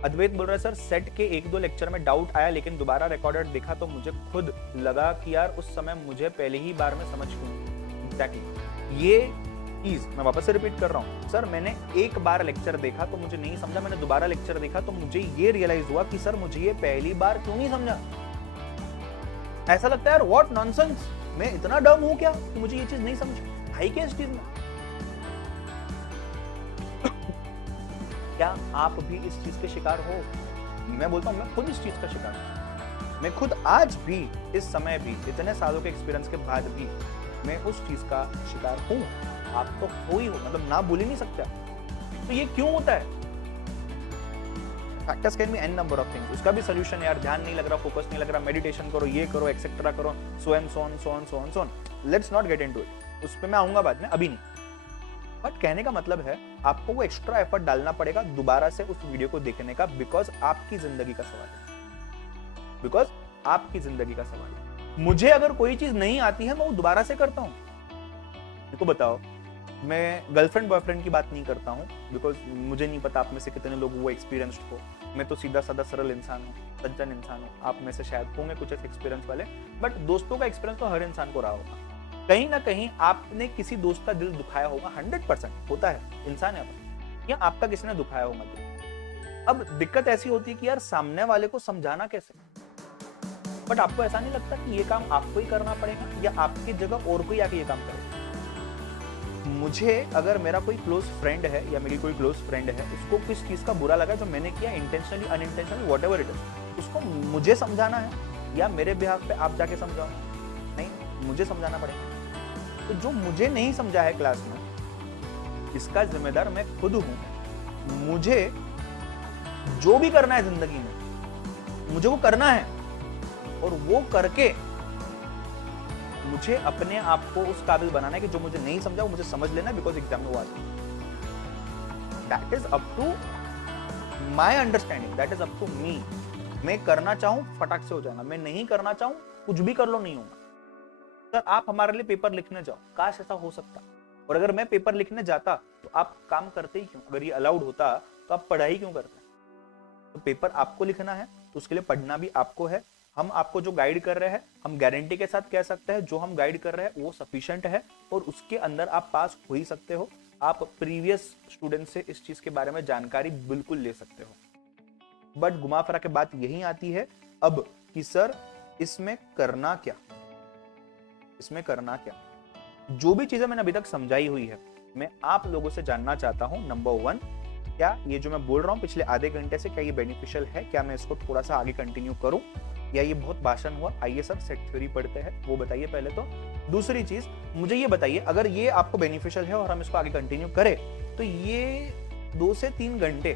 अद्वैत बोल रहा है, सर सेट के 1-2 लेक्चर में डाउट आया, लेकिन दोबारा रिकॉर्डेड देखा तो मुझे खुद लगा कि यार उस समय मुझे पहले ही बार में समझ क्यों नहीं। एग्जैक्टली ये चीज मैं वापस से रिपीट कर रहा हूं। सर मैंने एक बार लेक्चर देखा तो मुझे नहीं समझा, मैंने दोबारा लेक्चर देखा तो मुझे ये रियलाइज हुआ कि सर मुझे ये पहली बार क्यों नहीं समझा। ऐसा लगता है यार व्हाट नॉनसेंस, मैं इतना डम हूं क्या कि मुझे ये चीज नहीं समझ आई क्या इस चीज में। क्या आप भी इस चीज के शिकार हो? मैं बोलता हूं मैं खुद इस चीज का शिकार हूं। मैं खुद आज भी, इस समय भी, इतने सालों के एक्सपीरियंस के बाद भी मैं उस चीज का शिकार हूं। आप तो हो ही हो, मतलब ना बोल ही नहीं सकते। तो ये क्यों होता है? Factors can be n number of things. उसका भी सॉल्यूशन यार, ध्यान नहीं लग रहा, फोकस नहीं लग रहा, मेडिटेशन करो, ये करो, एक्सेट्रा करो, so and so on so on so on so on. Let's not get into it, उस पे मैं आऊंगा बाद में, अभी नहीं। बट कहने का मतलब है आपको वो एक्स्ट्रा एफर्ट डालना पड़ेगा दोबारा से उस वीडियो को देखने का, बिकॉज आपकी जिंदगी का सवाल है, बिकॉज आपकी जिंदगी का सवाल है। मुझे अगर कोई चीज नहीं आती है मैं वो दोबारा से करता हूं। देखो बताओ, मैं गर्लफ्रेंड बॉयफ्रेंड की बात नहीं करता हूँ, बिकॉज मुझे नहीं पता आप में से कितने लोग वो एक्सपीरियंस्ड हो। मैं तो सीधा साधा सरल इंसान हूँ, सज्जन इंसान हूँ। आप में से शायद होंगे कुछ ऐसे एक्सपीरियंस वाले, बट दोस्तों का एक्सपीरियंस तो हर इंसान को रहा होगा। कहीं ना कहीं आपने किसी दोस्त का दिल दुखाया होगा, 100% होता है, इंसान है अपन, या आपका किसी ने दुखाया होगा दिल। अब दिक्कत ऐसी होती है कि यार सामने वाले को समझाना कैसे। बट आपको ऐसा नहीं लगता कि ये काम आपको ही करना पड़ेगा, या आपकी जगह और कोई आके ये काम करेगा? मुझे अगर मेरा कोई क्लोज फ्रेंड है या मेरी कोई क्लोज फ्रेंड है, उसको किस चीज का बुरा लगा जो मैंने किया, intentionally unintentionally whatever it is, उसको मुझे समझाना है या मेरे बिहाफ पे आप जाके समझाओ? नहीं, मुझे समझाना पड़ेगा। तो जो मुझे नहीं समझा है क्लास में, इसका जिम्मेदार मैं खुद हूं। मुझे जो भी करना है जिंदगी में, मुझे वो करना है, और वो करके मुझे अपने आप को उस काबिल बनाना है कि जो मुझे नहीं समझा वो मुझे समझ लेना, बिकॉज एग्जाम में वो आता है। That is up to my understanding, that is up to me. मैं करना चाहूं फटाक से हो जाएगा, मैं नहीं करना चाहूं कुछ भी कर लो, नहीं होगा। सर आप हमारे लिए पेपर लिखने जाओ, काश ऐसा हो सकता, और अगर मैं पेपर लिखने जाता तो आप काम करते ही क्यों? अगर ये अलाउड होता तो आप पढ़ाई क्यों करते? तो पेपर आपको लिखना है तो उसके लिए पढ़ना भी आपको है। हम आपको जो गाइड कर रहे हैं, हम गारंटी के साथ कह सकते हैं जो हम गाइड कर रहे हैं वो सफिशिएंट है, और उसके अंदर आप पास हो ही सकते हो। आप प्रीवियस स्टूडेंट से इस चीज के बारे में जानकारी बिल्कुल ले सकते हो। बट घुमा फिरा के बात यही आती है अब कि सर इसमें करना क्या, इसमें करना क्या। जो भी चीजें मैंने अभी तक समझाई हुई है, मैं आप लोगों से जानना चाहता हूं, नंबर 1, क्या ये जो मैं बोल रहा हूं पिछले आधे घंटे से, क्या ये बेनिफिशियल है, क्या मैं इसको थोड़ा सा आगे कंटिन्यू करूं, या ये बहुत भाषण हुआ। आइए सब सेट थ्योरी पढ़ते हैं, वो बताइए पहले तो। दूसरी चीज मुझे ये बताइए, अगर ये आपको बेनिफिशियल है और हम इसको आगे कंटिन्यू करें, तो ये 2 से 3 घंटे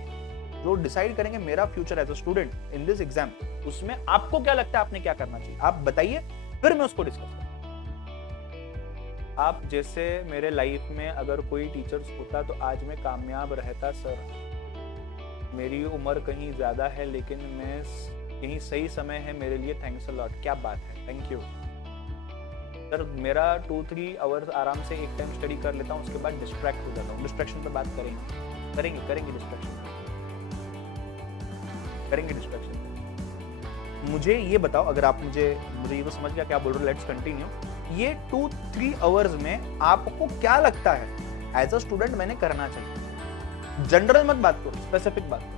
जो डिसाइड करेंगे मेरा future as a student in this exam, उसमें आपको क्या लगता है आपने क्या करना चाहिए, आप बताइए, फिर मैं उसको डिस्कस करूं। आप जैसे मेरे लाइफ में अगर कोई टीचर्स होता तो आज मैं कामयाब रहता सर। मेरी उम्र कहीं ज्यादा है लेकिन मैं कहीं सही समय है मेरे लिए, थैंक्स अ लॉट। क्या बात है, थैंक यू सर। मेरा 2-3 आवर्स आराम से एक टाइम स्टडी कर लेता हूँ, उसके बाद डिस्ट्रैक्ट हो जाता हूँ। डिस्ट्रैक्शन पे बात करेंगे डिस्ट्रैक्शन। मुझे ये बताओ, अगर आप मुझे ये तो समझ गया क्या बोल रहे हो, लेट्स कंटिन्यू। ये 2-3 आवर्स में आपको क्या लगता है एज अ स्टूडेंट मैंने करना चाहिए। जनरल मत बात करो, स्पेसिफिक बात करो।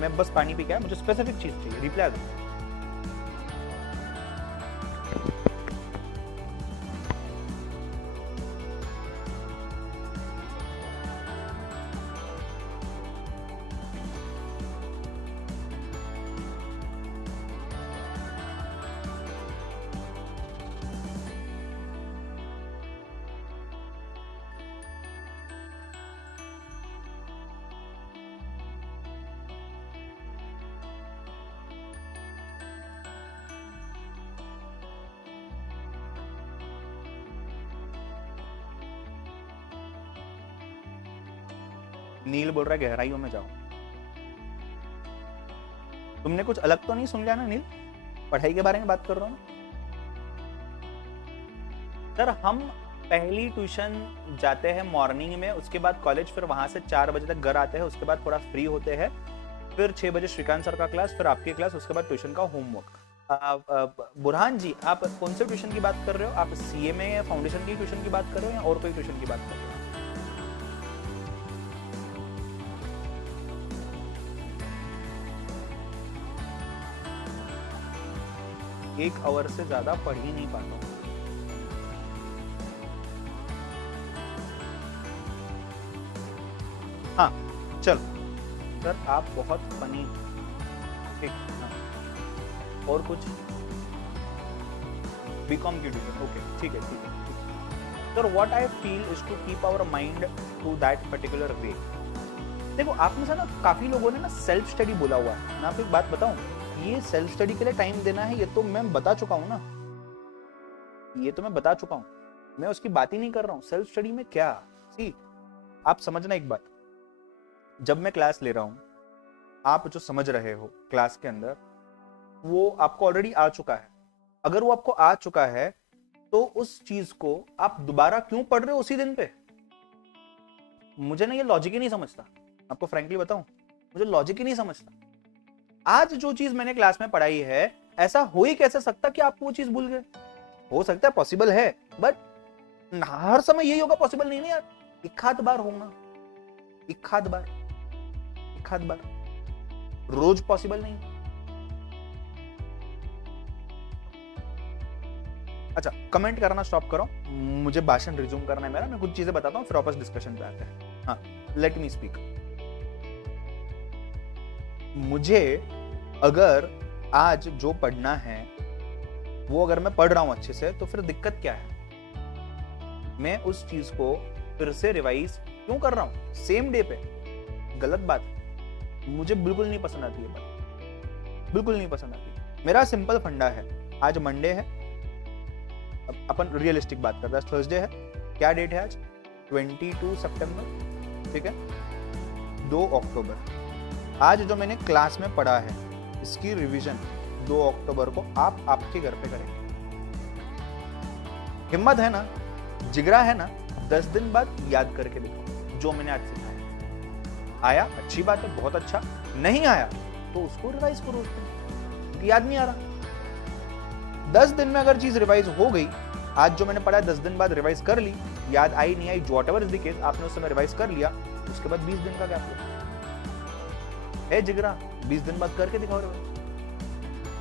मैं बस पानी पी के आया, मुझे स्पेसिफिक चीज चाहिए, रिप्लाई दो। नील बोल रहा है गहराइयों में जाओ। तुमने कुछ अलग तो नहीं सुन लिया ना नील? पढ़ाई के बारे में बात कर रहा हूं सर। हम पहली ट्यूशन जाते हैं मॉर्निंग में, उसके बाद कॉलेज, फिर वहां से 4 बजे तक घर आते हैं, उसके बाद थोड़ा फ्री होते हैं, फिर 6 बजे श्रीकांत सर का क्लास, फिर आपकी क्लास, उसके बाद ट्यूशन का होमवर्क। बुरहान जी, आप कौन से ट्यूशन की बात कर रहे हो? आप सीए में या फाउंडेशन की ट्यूशन की बात कर रहे हो या और कोई ट्यूशन की बात कर रहे हो? 1 आवर से ज्यादा पढ़ ही नहीं पाता हूं। हाँ चलो सर, आप बहुत फनी। ठीक, हाँ। और कुछ? बीकॉम की ट्यूशन, ओके ठीक है। Sir what I feel is to keep our mind to that particular way. देखो, आप में से ना काफी लोगों ने ना सेल्फ स्टडी बोला हुआ है। मैं आपको एक बात बताऊं, ये सेल्फ स्टडी के लिए टाइम देना है, ये तो मैं बता चुका हूं ना, ये तो मैं बता चुका हूं, मैं उसकी बात ही नहीं कर रहा हूं। सेल्फ स्टडी में क्या, सी आप समझना एक बात, जब मैं क्लास ले रहा हूं, आप जो समझ रहे हो क्लास के अंदर, वो आपको ऑलरेडी आ चुका है। अगर वो आपको आ चुका है तो उस चीज को आप दोबारा क्यों पढ़ रहे हो उसी दिन पे? मुझे ना ये लॉजिक ही नहीं समझता, आपको फ्रैंकली बताऊं, मुझे लॉजिक ही नहीं समझता। आज जो चीज मैंने क्लास में पढ़ाई है, ऐसा हो ही कैसे सकता कि आप वो चीज भूल गए? हो सकता है, पॉसिबल है, बट हर समय यही होगा पॉसिबल नहीं ना यार। एक आध बार होगा, एक आध बार, रोज पॉसिबल नहीं। अच्छा, कमेंट करना स्टॉप करो, मुझे भाषण रिज्यूम करना है मेरा। मैं कुछ चीजें बताता हूँ, फिर वापस डिस्कशन पे आते हैं। हाँ, लेट मी स्पीक। मुझे अगर आज जो पढ़ना है वो अगर मैं पढ़ रहा हूं अच्छे से, तो फिर दिक्कत क्या है? मैं उस चीज को फिर से रिवाइज क्यों कर रहा हूं सेम डे पे? गलत बात है, मुझे बिल्कुल नहीं पसंद आती है बात, बिल्कुल नहीं पसंद आती। मेरा सिंपल फंडा है, आज मंडे है, अपन रियलिस्टिक बात करते हैं, थर्सडे है, क्या डेट है आज? 22 सितंबर, ठीक है, 2 अक्टूबर। आज जो मैंने क्लास में पढ़ा है, इसकी रिवीजन 2 अक्टूबर को आप आपके घर पे करेंगे। हिम्मत है ना, जिगरा है ना, 10 दिन बाद याद करके दिखाओ जो मैंने आज सिखाया। आया, अच्छी बात है, बहुत अच्छा। नहीं आया तो उसको रिवाइज करो, उसको याद नहीं आ रहा। 10 दिन में अगर चीज रिवाइज हो गई, आज जो मैंने पढ़ा 10 दिन बाद रिवाइज कर ली, याद आई नहीं आई, व्हाटएवर इज द केस, आपने उस समय रिवाइज कर लिया, उसके बाद 20 दिन का गैप है जिगरा, 20 दिन बाद करके दिखाओ रिवाइज।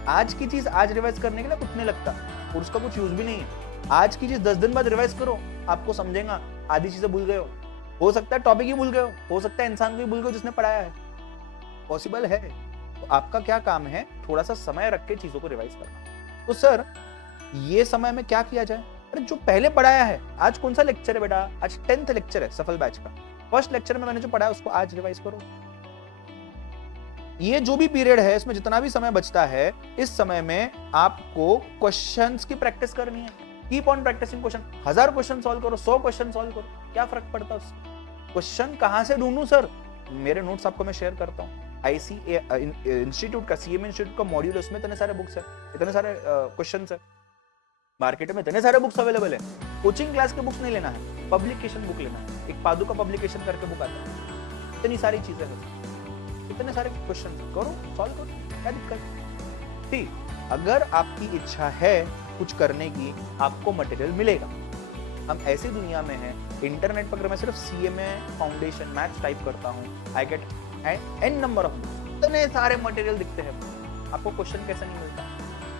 आज की चीज आज रिवाइज करने के लिए कुछ नहीं लगता और उसका कुछ यूज भी नहीं है। आज की चीज 10 दिन बाद रिवाइज करो, आपको समझेगा आधी चीजें भूल गए हो सकता है टॉपिक ही भूल गए हो सकता है इंसान को ही भूल गए जिसने पढ़ाया है, पॉसिबल है। तो आपका क्या काम है, थोड़ा सा समय रख के चीजों को रिवाइज करना। तो सर ये समय में क्या किया जाए? अरे जो पहले पढ़ाया है, आज कौन सा लेक्चर है बेटा? आज 10th लेक्चर है सफल बैच का। फर्स्ट लेक्चर में मैंने जो पढ़ाया उसको आज रिवाइज करो। ये जो भी पीरियड है इसमें जितना भी समय बचता है, इस समय में आपको क्वेश्चंस की प्रैक्टिस करनी है। Keep on practicing question. 1000 question solve करो, 100 क्वेश्चन सॉल्व करो, क्या फर्क पड़ता है उससे? क्वेश्चन कहां से ढूंढूं सर? मेरे नोट्स आपको मैं शेयर करता हूँ। आईसीए इंस्टीट्यूट का, सीएमए इंस्टीट्यूट का मॉड्यूल है, उसमें इतने सारे बुक्स है, इतने सारे क्वेश्चन है। मार्केट में इतने सारे बुक्स अवेलेबल है। कोचिंग क्लास के बुक्स नहीं लेना है, पब्लिकेशन बुक लेना है। एक पादुका पब्लिकेशन करके बुक आता है, इतनी सारी चीजें हैं, इतने सारे क्वेश्चन करो, सॉल्व करो, क्या दिक्कत? ठीक, अगर आपकी इच्छा है कुछ करने की, आपको मटेरियल मिलेगा। हम ऐसी दुनिया में हैं, इंटरनेट पर अगर मैं सिर्फ सीएमए फाउंडेशन मैथ्स टाइप करता हूँ, I get an number of इतने सारे मटेरियल दिखते हैं। आपको क्वेश्चन कैसे नहीं मिलता?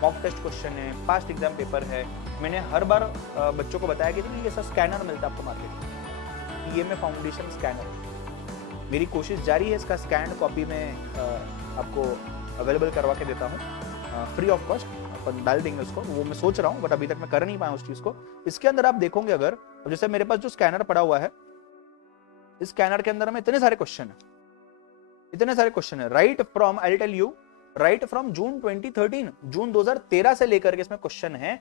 मॉक टेस्ट क्वेश्चन है, पास्ट एग्जाम पेपर है। मैंने हर बार बच्चों को बताया कि ये सब स्कैनर मिलता है आपको मार्केट में, सीएमए फाउंडेशन स्कैनर। मेरी कोशिश जारी है, इसका स्कैन कॉपी में आपको अवेलेबल करवा के देता हूँ फ्री ऑफ कॉस्ट। अपन डाल देंगे उसको, वो मैं सोच रहा हूँ, बट अभी तक मैं कर नहीं पाया उस चीज को। इसके अंदर आप देखोगे, अगर जैसे मेरे पास जो स्कैनर पड़ा हुआ है, इस स्कैनर के अंदर में इतने सारे क्वेश्चन है, इतने सारे क्वेश्चन है। Right from, I tell you, right from June 2013, June 2013 से लेकर के इसमें क्वेश्चन है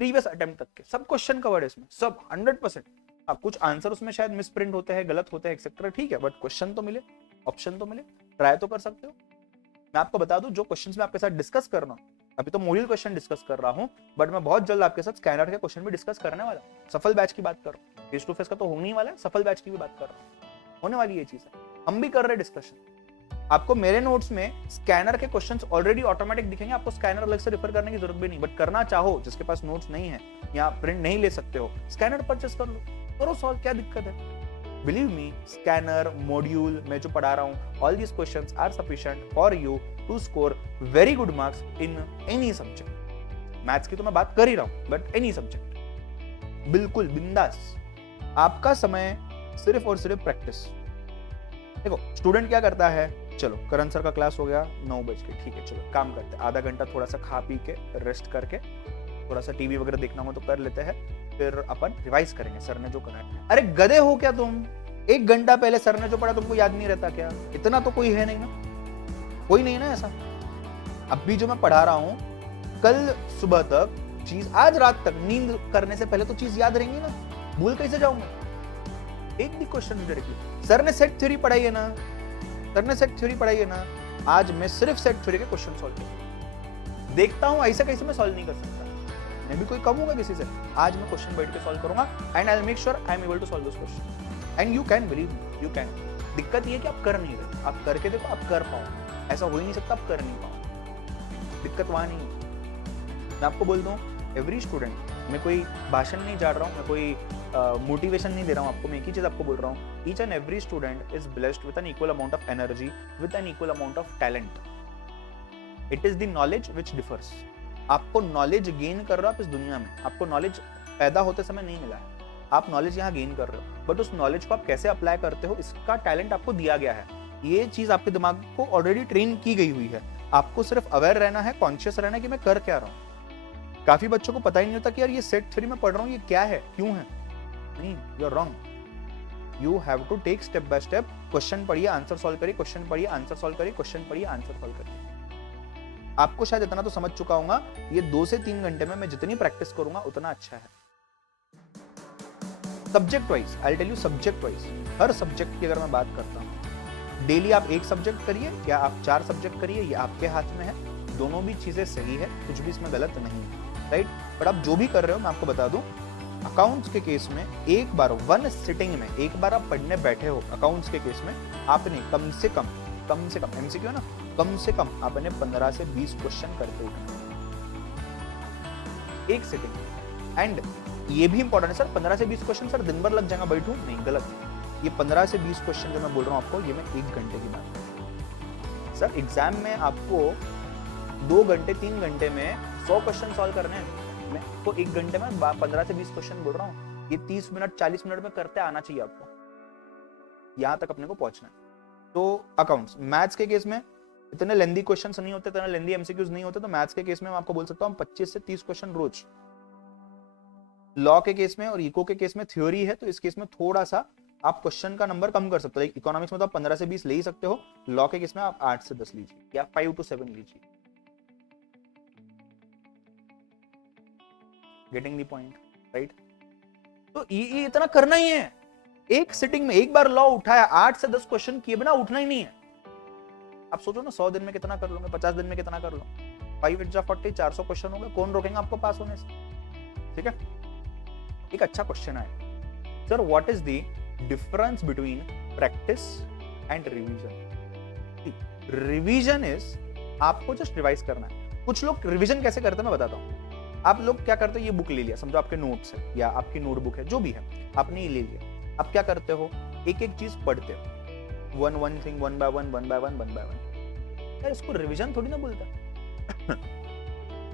प्रीवियस अटेम्प्ट तक के, सब क्वेश्चन कवर्ड है इसमें, सब 100%। अब कुछ आंसर उसमें शायद मिस प्रिंट होते हैं, गलत होते हैं एक्सेट्रा, ठीक है, बट क्वेश्चन तो मिले, ऑप्शन तो मिले, ट्राई तो कर सकते हो। मैं आपको बता दूं, जो क्वेश्चंस मैं आपके साथ डिस्कस कर रहा हूं, अभी तो मॉड्यूल क्वेश्चन डिस्कस कर रहा हूं, बट मैं बहुत जल्द आपके साथ स्कैनर के क्वेश्चन भी डिस्कस करने वाला हूं। सफल बैच की बात कर रहा हूं, फेस टू फेस का तो होने ही वाला है, सफल बैच की भी बात कर रहा हूं, होने वाली ये चीज है, हम भी कर रहे हैं डिस्कशन। आपको मेरे नोट्स में स्कैनर के क्वेश्चंस ऑलरेडी ऑटोमेटिक दिखेंगे, आपको स्कैनर अलग से रेफर करने की जरूरत भी नहीं। बट करना चाहो, जिसके पास नोट्स नहीं है या प्रिंट नहीं ले सकते हो, स्कैनर परचेस कर लो, करो सॉल्व, क्या दिक्कत है? बिलीव मी, स्कैनर मॉड्यूल में जो पढ़ा रहा हूं, all these questions are sufficient for you to score very good marks in any subject. Maths की तो मैं बात कर ही रहा हूं, बट एनी सब्जेक्ट बिल्कुल बिंदास। आपका समय सिर्फ और सिर्फ प्रैक्टिस। देखो स्टूडेंट क्या करता है, चलो करण सर का क्लास हो गया 9 बज के, ठीक है, चलो काम करते हैं, आधा घंटा थोड़ा सा खा पी के रेस्ट करके, थोड़ा सा टीवी वगैरह देखना हो तो कर लेते हैं, फिर अपन रिवाइज करेंगे सर ने जो करा है। अरे गधे हो क्या तुम? 1 घंटा पहले सर ने जो पढ़ा तुमको याद नहीं रहता क्या? इतना तो कोई है नहीं ना, कोई नहीं ना ऐसा। अभी जो मैं पढ़ा रहा हूँ, कल सुबह तक चीज, आज रात तक नींद करने से पहले तो चीज याद रहेंगी ना, भूल कैसे जाऊंगा? एक भी क्वेश्चन डायरेक्टली सर ने सेट थ्योरी पढ़ाई है ना, सर ने सेट थ्योरी पढ़ाई है ना, आज मैं सिर्फ सेट थ्योरी के क्वेश्चन सॉल्व करूंगा। देखता हूं ऐसा कैसे मैं सॉल्व नहीं कर सकता, मैं भी कोई कम होगा किसी से। आज मैं क्वेश्चन बैठ के सॉल्व करूंगा and I will make sure I am able to solve this question and you can believe me, you can. दिक्कत ये कि आप कर नहीं रहे, आप करके देखो, आप कर पाओ, ऐसा हो ही नहीं सकता आप कर नहीं पाओ, दिक्कत वहां नहीं है। मैं आपको बोल दूं, एवरी स्टूडेंट, मैं कोई भाषण नहीं झाड़ रहा हूँ, मैं कोई मोटिवेशन नहीं दे रहा हूँ आपको, मैं एक ही चीज आपको बोल रहा हूँ, each and every student is blessed with an equal amount of energy, with an equal amount of talent. It is the knowledge which differs. आपको नॉलेज गेन कर रहे हो आप इस दुनिया में, आपको नॉलेज पैदा होते समय नहीं मिला है, आप नॉलेज यहाँ गेन कर रहे हो, बट उस नॉलेज को आप कैसे अप्लाई करते हो, इसका टैलेंट आपको दिया गया है। ये चीज आपके दिमाग को ऑलरेडी ट्रेन की गई हुई है, आपको सिर्फ अवेयर रहना है, कॉन्शियस रहना है कि मैं कर क्या रहा हूँ। काफी बच्चों को पता ही नहीं होता कि यार ये सेट थ्योरी में पढ़ रहा हूँ, ये क्या है, क्यों है। नहीं, you are wrong. You have to take step by step, question पढ़िए, आंसर सॉल्व करिए, क्वेश्चन पढ़िए, आंसर सॉल्व करिए, क्वेश्चन पढ़िए, आंसर सॉल्व करिए। आपको शायद इतना तो समझ चुका हूँ, ये 2 से 3 घंटे में मैं जितनी प्रैक्टिस करूंगा उतना अच्छा है। Subject wise, I tell you, subject wise, हर सब्जेक्ट की अगर मैं बात करता हूँ, डेली आप 1 सब्जेक्ट करिए या आप 4 सब्जेक्ट करिए, ये आपके हाथ में है, दोनों भी चीजें सही है, कुछ भी इसमें गलत नहीं है, राइट। बट आप जो भी कर रहे हो, मैं आपको बता दूं, अकाउंट्स के केस में एक बार 1 सिटिंग में, एक बार आप पढ़ने बैठे हो अकाउंट्स के केस में, आपने कम से कम एमसीक्यू है ना, कम से कम आपने 15 से 20 क्वेश्चन करके उठना एक सिटिंग। एंड ये भी इंपॉर्टेंट है सर, 15 से 20 क्वेश्चन सर दिन भर लग जाएगा बैठूं, नहीं, गलत। ये 15 से 20 क्वेश्चन जो मैं बोल रहा हूं आपको, ये मैं 1 घंटे की बात कर। सर एग्जाम में आपको 2 घंटे 3 घंटे में 100 क्वेश्चन सॉल्व करने हैं, मैं आपको 1 घंटे में 15 से 20 क्वेश्चन बोल रहा हूँ, ये 30 मिनट 40 मिनट में करते आना चाहिए आपको, यहां तक अपने को पहुंचना है। तो अकाउंट्स, मैथ्स के केस में इतने लेंदी क्वेश्चंस नहीं होते, इतने लेंदी एमसीक्यूज नहीं होते, तो मैथ्स के केस में मैं आपको बोल सकता हूँ 25 से 30 क्वेश्चन रोज। लॉ के केस में और इको के केस में थ्योरी है, तो इस केस में थोड़ा सा आप क्वेश्चन का नंबर कम कर सकते हो। इकोनॉमिक्स में तो आप 15 से 20 ले ही सकते हो, लॉ के केस में आप 8 से 10 लीजिए या 5 to 7 लीजिए। Getting the point, right? तो ये इतना करना ही है, एक सिटिंग में एक बार लॉ उठाया, 8 से 10 क्वेश्चन किए बिना उठना ही नहीं है। आप सोचो ना 100 दिन में कितना कर लूंगा, 50 दिन में कितना कर लो, 5 × 40 400 क्वेश्चन हो गए, कौन रोकेंगे आपको पास होने से? ठीक है, एक अच्छा क्वेश्चन है, sir what is the difference between practice and revision? Revision is आपको जस्ट रिवाइज करना है। कुछ लोग रिवीजन कैसे करते हैं मैं बताता हूं। आप लोग क्या करते हो, ये बुक ले लिया, समझो आपके नोट्स है या आपकी नोटबुक है, जो भी है आपने ये ले लिया, आप क्या करते हो, एक एक चीज पढ़ते हो, one thing, one by one यार इसको रिवीजन थोड़ी ना बोलता।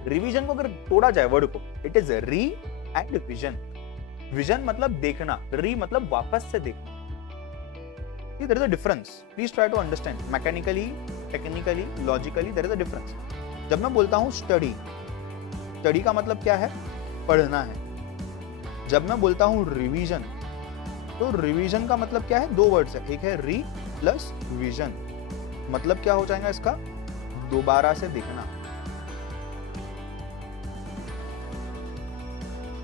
रिवीजन को अगर तोड़ा जाए वर्ड को, it is re and vision. Vision मतलब देखना, री मतलब वापस से देखना। There is a difference, please try to understand mechanically, technically, logically there is a difference. जब मैं बोलता हूं स्टडी, स्टडी का मतलब क्या है, पढ़ना है। जब मैं बोलता हूं रिवीजन, तो रिवीजन का मतलब क्या है, 2 वर्ड्स है, एक है री प्लस विजन। मतलब क्या हो जाएगा इसका, दोबारा से देखना।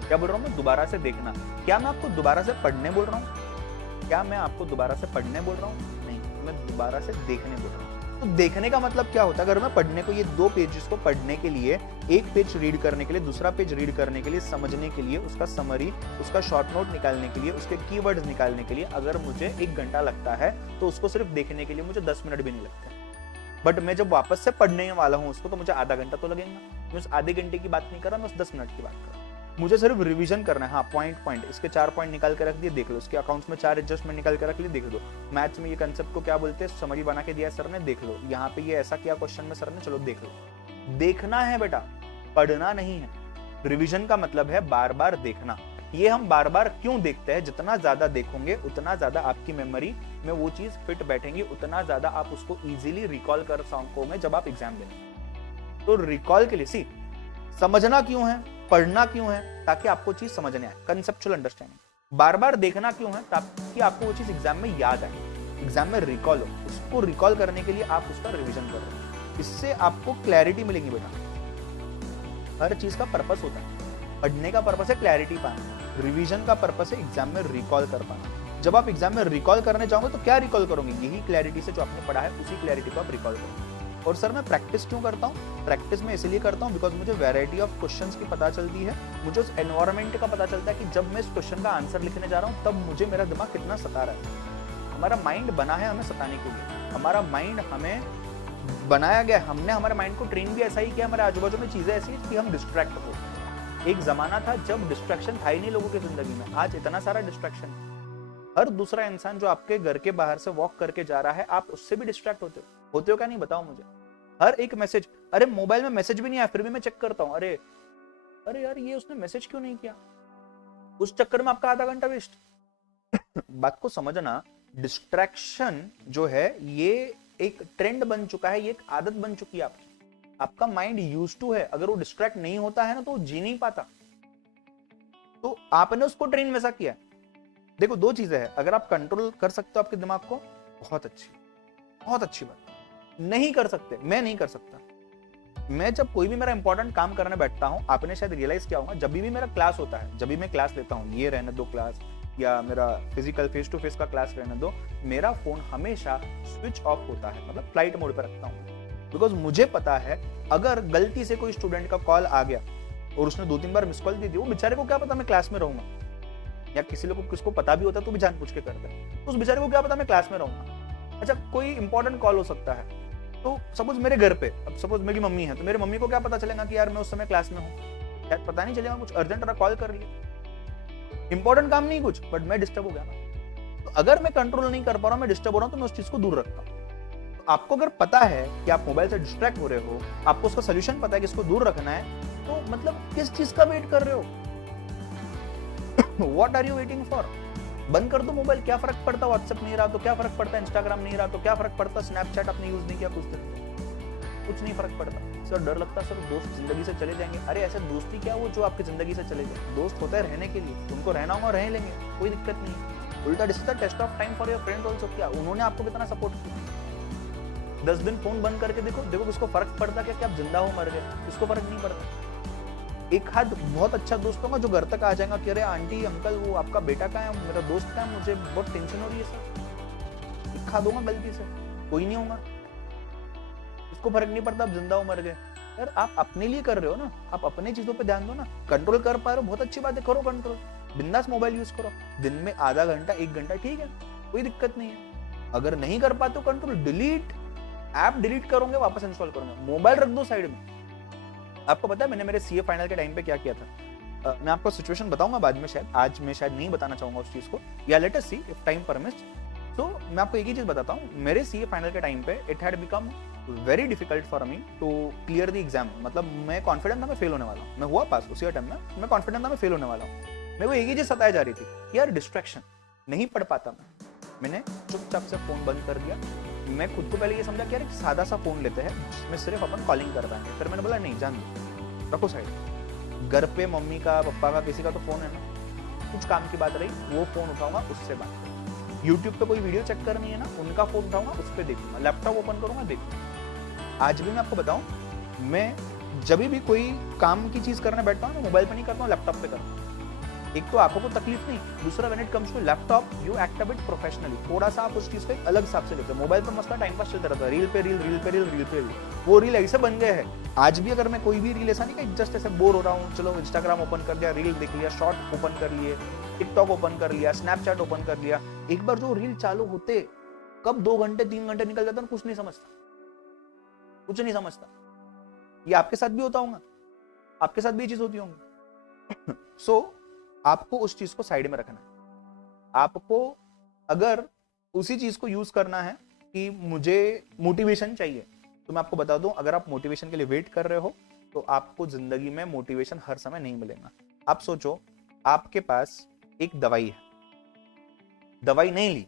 क्या बोल रहा हूं मैं, दोबारा से देखना। क्या मैं आपको दोबारा से पढ़ने बोल रहा हूं? क्या मैं आपको दोबारा से पढ़ने बोल रहा हूं? नहीं, मैं दोबारा से देखने बोल रहा हूं। तो देखने का मतलब क्या होता है, अगर मैं पढ़ने को, ये 2 पेजेस को पढ़ने के लिए, एक पेज रीड करने के लिए, दूसरा पेज रीड करने के लिए, समझने के लिए, उसका समरी, उसका शॉर्ट नोट निकालने के लिए, उसके कीवर्ड्स निकालने के लिए अगर मुझे 1 घंटा लगता है, तो उसको सिर्फ देखने के लिए मुझे 10 मिनट भी नहीं लगते। बट मैं जब वापस से पढ़ने वाला हूं उसको, तो मुझे आधा घंटा तो लगेगा। मैं उस आधे घंटे की बात नहीं कर रहा, मैं उस 10 मिनट की बात कर रहा हूं। मुझे सिर्फ रिवीजन करना है। हाँ, पॉइंट इसके 4 पॉइंट निकाल के रख दिए, देख लो। इसके अकाउंट्स में 4 एडजस्टमेंट निकाल के रख लिए, देख लो। मैथ्स में ये कंसेप्ट को क्या बोलते हैं, समरी बना के दिया सर ने, देख लो। यहाँ पे ये ऐसा किया क्वेश्चन में सर ने, चलो देख लो। देखना है बेटा, पढ़ना नहीं है। रिवीजन का मतलब है बार बार देखना। ये हम बार बार क्यों देखते हैं, जितना ज्यादा देखोगे उतना ज्यादा आपकी मेमोरी में वो चीज फिट बैठेंगी, उतना ज्यादा आप उसको इजीली रिकॉल कर सकोगे जब आप एग्जाम देंगे। तो रिकॉल के लिए समझना क्यों है, पढ़ना क्यों है, ताकि आपको चीज समझने आए, कंसेप्चुअल अंडरस्टैंडिंग। बार बार देखना क्यों है, ताकि आपको वो चीज एग्जाम में याद आए, एग्जाम में रिकॉल हो। उसको रिकॉल करने के लिए आप उसका रिवीजन कर रहे हो, इससे आपको क्लैरिटी मिलेगी बेटा। हर चीज का पर्पस होता है। पढ़ने का पर्पस है क्लैरिटी पाना, रिवीजन का पर्पस है एग्जाम में रिकॉल कर पाना। जब आप एग्जाम में रिकॉल करने जाओगे तो क्या रिकॉल करोगे, यही क्लैरिटी से जो आपने पढ़ा है, उसी क्लैरिटी को आप रिकॉल करोगे। और सर मैं प्रैक्टिस क्यों करता हूँ, प्रैक्टिस में इसलिए करता हूँ बिकॉज मुझे वैरायटी ऑफ क्वेश्चंस की पता चलती है, मुझे उस एनवायरनमेंट का पता चलता है कि जब मैं इस क्वेश्चन का आंसर लिखने जा रहा हूँ तब मुझे मेरा दिमाग कितना सता रहा है। हमारा माइंड बना है हमें सताने के लिए, हमारा माइंड हमें बनाया गया, हमने हमारे माइंड को ट्रेन भी ऐसा ही किया। हमारे आजू बाजू में चीजें ऐसी हैं कि हम डिस्ट्रैक्ट हो। एक जमाना था जब डिस्ट्रैक्शन था ही नहीं लोगों की जिंदगी में, आज इतना सारा डिस्ट्रैक्शन। हर दूसरा इंसान जो आपके घर के बाहर से वॉक करके जा रहा है, आप उससे भी डिस्ट्रैक्ट होते हो क्या नहीं, बताओ मुझे। हर एक मैसेज, अरे मोबाइल में मैसेज भी नहीं आया फिर भी मैं चेक करता हूं, अरे यार ये उसने मैसेज क्यों नहीं किया, उस चक्कर में आपका आधा घंटा वेस्ट। बात को समझना, डिस्ट्रैक्शन जो है ये एक ट्रेंड बन चुका है, ये एक आदत बन चुकी है आपकी। आपका माइंड यूज्ड टू है, अगर वो डिस्ट्रैक्ट नहीं होता है ना तो वो जी नहीं पाता। तो आपने उसको ट्रेन वैसा किया। देखो 2 चीजें हैं, अगर आप कंट्रोल कर सकते हो आपके दिमाग को, बहुत अच्छी बात। नहीं कर सकते, मैं नहीं कर सकता। मैं जब कोई भी मेरा इंपॉर्टेंट काम करने बैठता हूं, आपने शायद रियलाइज किया होगा, जब भी मेरा क्लास होता है, जब भी मैं क्लास लेता हूं, ये रहने दो क्लास या मेरा फिजिकल फेस टू फेस का क्लास रहने दो, मेरा फोन हमेशा स्विच ऑफ होता है, मतलब फ्लाइट मोड पर रखता हूं। बिकॉज मुझे पता है अगर गलती से कोई स्टूडेंट का कॉल आ गया और उसने 2-3 बार मिस कॉल दी थी, वो बेचारे को क्या पता मैं क्लास में रहूंगा, या किसी लोग किसको पता भी होता तो भी जानबूझ के करता है, तो उस बेचारे को क्या पता मैं क्लास में रहूंगा। अच्छा, कोई इंपॉर्टेंट कॉल हो सकता है, तो सपोज मेरे घर पे, अब सपोज मेरी मम्मी है, तो मेरी मम्मी को क्या पता चलेगा कि यार मैं उस समय क्लास में हूँ, शायद पता नहीं चलेगा, कुछ अर्जेंट रहा कॉल कर लिया, इंपॉर्टेंट काम नहीं कुछ, बट मैं डिस्टर्ब हो गया ना। तो अगर मैं कंट्रोल नहीं कर पा रहा हूं, मैं डिस्टर्ब हो रहा हूं, तो मैं उस चीज को दूर रखता हूं। तो आपको अगर पता है कि आप मोबाइल से डिस्ट्रैक्ट हो रहे हो, आपको उसका सोल्यूशन पता है कि इसको दूर रखना है, तो मतलब किस चीज का वेट कर रहे हो? What are you waiting for? बंद कर दो मोबाइल, क्या फर्क पड़ता? व्हाट्सएप नहीं रहा तो क्या फर्क पड़ता? इंस्टाग्राम नहीं रहा तो क्या फर्क पड़ता? स्नैपचैट आपने यूज नहीं किया कुछ दिन, कुछ नहीं फर्क पड़ता। सर डर लगता है सर दोस्त जिंदगी से चले जाएंगे। अरे ऐसे दोस्ती क्या वो जो आपकी जिंदगी से चले जाए? दोस्त होता है रहने के लिए, तुमको रहना होगा रह लेंगे, कोई दिक्कत नहीं है। उल्टा this is the test of time for your friend also. क्या उन्होंने आपको कितना सपोर्ट किया? 10 दिन फोन बंद करके देखो, देखो किसको फर्क पड़ता क्या कि आप जिंदा हो मर गए? किसको फर्क नहीं पड़ता। एक हाथ बहुत अच्छा दोस्त होगा जो घर तक आ जाएगा कि अरे आंटी अंकल वो आपका बेटा कहाँ है, मेरा दोस्त कहाँ है, मुझे बहुत टेंशन हो रही है सर। दिखा दूंगा गलती से, कोई नहीं होगा, इसको फर्क नहीं पड़ता आप जिंदा हो मर गए। यार आप अपने लिए कर रहे हो ना, आप अपने चीजों पे ध्यान दो ना। कंट्रोल कर पा रहे हो बहुत अच्छी बात है, करो कंट्रोल, बिंदास मोबाइल यूज करो, दिन में आधा घंटा 1 घंटा ठीक है, कोई दिक्कत नहीं है। अगर नहीं कर पाते हो कंट्रोल, डिलीट ऐप डिलीट करोगे वापस इंस्टॉल करोगे, मोबाइल रख दो साइड में। आपको पता है मैंने मेरे सीए फाइनल के टाइम पे क्या किया था? मैं आपको सिचुएशन बताऊंगा बाद में, शायद आज मैं शायद नहीं बताना चाहूंगा उस चीज को, या let us see if time permits. तो मैं आपको एक ही चीज बताता हूँ, मेरे सीए फाइनल के टाइम पे it had become very difficult for me to clear the exam. मतलब मैं कॉन्फिडेंट था मैं फेल होने वाला हूँ, मैं हुआ पास उसी टाइम में, मैं कॉन्फिडेंट था मैं फेल होने वाला हूँ। मेरे को एक ही चीज सताई जा रही थी कि यार डिस्ट्रैक्शन, नहीं पढ़ पाता मैंने चुपचाप से फोन बंद कर दिया। मैं खुद को पहले ये समझा कि यार एक सादा सा फोन लेते हैं जिसमें सिर्फ अपन कॉलिंग कर रहे हैं। फिर मैंने बोला नहीं, जान दो, रखो साइड। घर पे मम्मी का पापा का किसी का तो फोन है ना, कुछ काम की बात रही वो फोन उठाऊंगा उससे बात करूंगा। यूट्यूब पे कोई वीडियो चेक करनी है ना, उनका फोन उठाऊंगा उस पर देखूंगा, लैपटॉप ओपन करूंगा देखूंगा। आज भी मैं आपको बताऊं, मैं जब भी कोई काम की चीज करने बैठता हूँ मोबाइल पे नहीं करता हूँ, लैपटॉप पे करता हूँ। एक तो आंखों को तकलीफ नहीं, दूसरा when it comes to laptop you act a bit professionally. थोड़ा सा आप उस चीज को एक अलग हिसाब से लेते हो। मोबाइल पर मस्त टाइम पास चलता रहता है, रील पे रील, रील पे रील, रील पे रील। वो रील ऐसे बन गए हैं आज भी, अगर मैं कोई भी रील ऐसा नहीं कि जस्ट ऐसे बोर हो रहा हूँ, चलो इंस्टाग्राम ओपन कर दिया, रील देख लिया, शॉर्ट ओपन कर लिए, टिकटॉक ओपन कर लिया, स्नैपचैट ओपन कर लिया। एक बार जो रील चालू होते कब 2 घंटे 3 घंटे निकल जाता है कुछ नहीं समझता, कुछ नहीं समझता। ये आपके साथ भी होता होगा, आपके साथ भी ये चीज होती होंगी। सो आपको उस चीज को साइड में रखना है। आपको अगर उसी चीज को यूज करना है कि मुझे मोटिवेशन चाहिए, तो मैं आपको बता दूं, अगर आप मोटिवेशन के लिए वेट कर रहे हो तो आपको जिंदगी में मोटिवेशन हर समय नहीं मिलेगा। आप सोचो आपके पास एक दवाई है, दवाई नहीं ली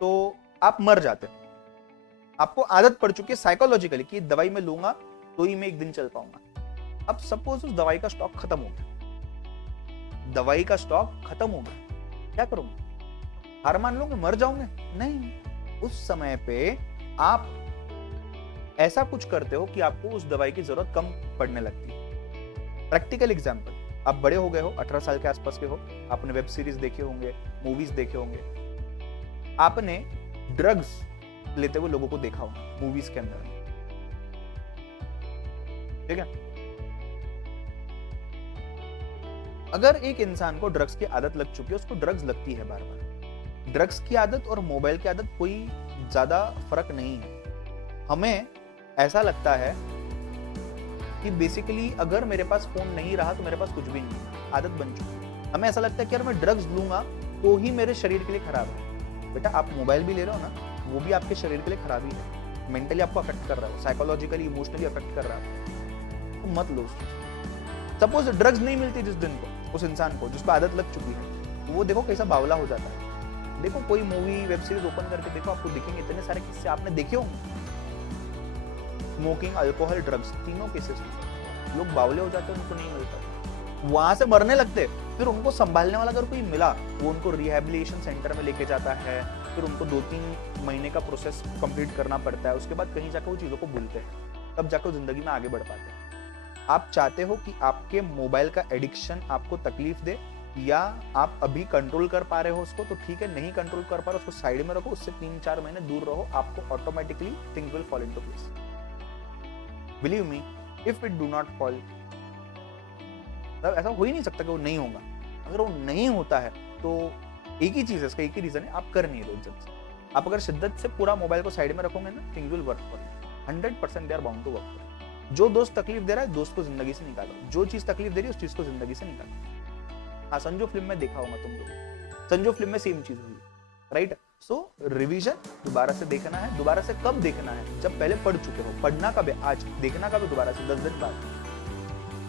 तो आप मर जाते। आपको आदत पड़ चुकी है साइकोलॉजिकली कि दवाई मैं लूंगा तो ही मैं एक दिन चल पाऊंगा। अब सपोज उस दवाई का स्टॉक खत्म हो गया, दवाई का स्टॉक खत्म हो गया, क्या करोगे? हार मान लोगे, मर जाओगे? नहीं, उस समय पे आप ऐसा कुछ करते हो कि आपको उस दवाई की जरूरत कम पड़ने लगती है। प्रैक्टिकल एग्जांपल, आप बड़े हो गए हो, 18 साल के आसपास के हो, आपने वेब सीरीज देखे होंगे, मूवीज देखे होंगे, आपने ड्रग्स लेते हुए लोगों को देखा होगा मूवीज के अंदर, ठीक है? अगर एक इंसान को ड्रग्स की आदत लग चुकी है, उसको ड्रग्स लगती है बार बार। ड्रग्स की आदत और मोबाइल की आदत कोई ज्यादा फर्क नहीं है। हमें ऐसा लगता है कि बेसिकली अगर मेरे पास फोन नहीं रहा तो मेरे पास कुछ भी नहीं है, आदत बन चुकी है। हमें ऐसा लगता है कि यार मैं ड्रग्स लूंगा तो ही मेरे शरीर के लिए खराब है। बेटा आप मोबाइल भी ले रहे हो ना, वो भी आपके शरीर के लिए खराबी है, मेंटली आपको अफेक्ट कर रहा है, साइकोलॉजिकली इमोशनली अफेक्ट कर रहा है, तो मत लो उस चीज। सपोज ड्रग्स नहीं मिलती जिस दिन को उस इंसान को जिसको आदत लग चुकी है, तो वो देखो कैसा बावला हो जाता है। देखो कोई मूवी वेब सीरीज ओपन करके देखो, आपको दिखेंगे इतने सारे किस्से आपने देखे होंगे। स्मोकिंग, अल्कोहल, ड्रग्स, तीनों केसेस में लोग बावले हो जाते हैं, उनको नहीं मिलता, वहां से मरने लगते। फिर उनको संभालने वाला अगर कोई मिला, वो उनको रिहैबिलिटेशन सेंटर में लेके जाता है, फिर उनको 2-3 महीने का प्रोसेस कंप्लीट करना पड़ता है, उसके बाद कहीं जाकर वो चीजों को भूलते हैं, तब जाकर जिंदगी में आगे बढ़ पाते हैं। आप चाहते हो कि आपके मोबाइल का एडिक्शन आपको तकलीफ दे, या आप अभी कंट्रोल कर पा रहे हो उसको, तो ठीक है, नहीं कंट्रोल कर पा रहे हो उसको साइड में रखो, उससे 3-4 महीने दूर रहो, आपको automatically things will fall into place. Believe me, if it do not fall, ऐसा हो ही नहीं सकता कि वो नहीं होगा। अगर वो नहीं होता है तो एक ही चीज है, इसका एक ही रीजन है, आप कर नहीं रहे इज्जत से। आप अगर शिद्दत से पूरा मोबाइल को साइड में रखोगे ना, things will work for you, 100% they are bound to work for you. जो दोस्त तकलीफ दे रहा है, दोस्त को जिंदगी से निकालो, जो चीज तकलीफ दे रही है उस चीज को जिंदगी से निकालो। हाँ, संजो फिल्म में देखा होगा तुम लोग, संजो फिल्म में सेम चीज हुई, राइट? सो रिवीजन दोबारा से देखना है। दोबारा से कब देखना है? जब पहले पढ़ चुके हो। पढ़ना कब है? आज। देखना कब है? दोबारा से 10 दिन बाद।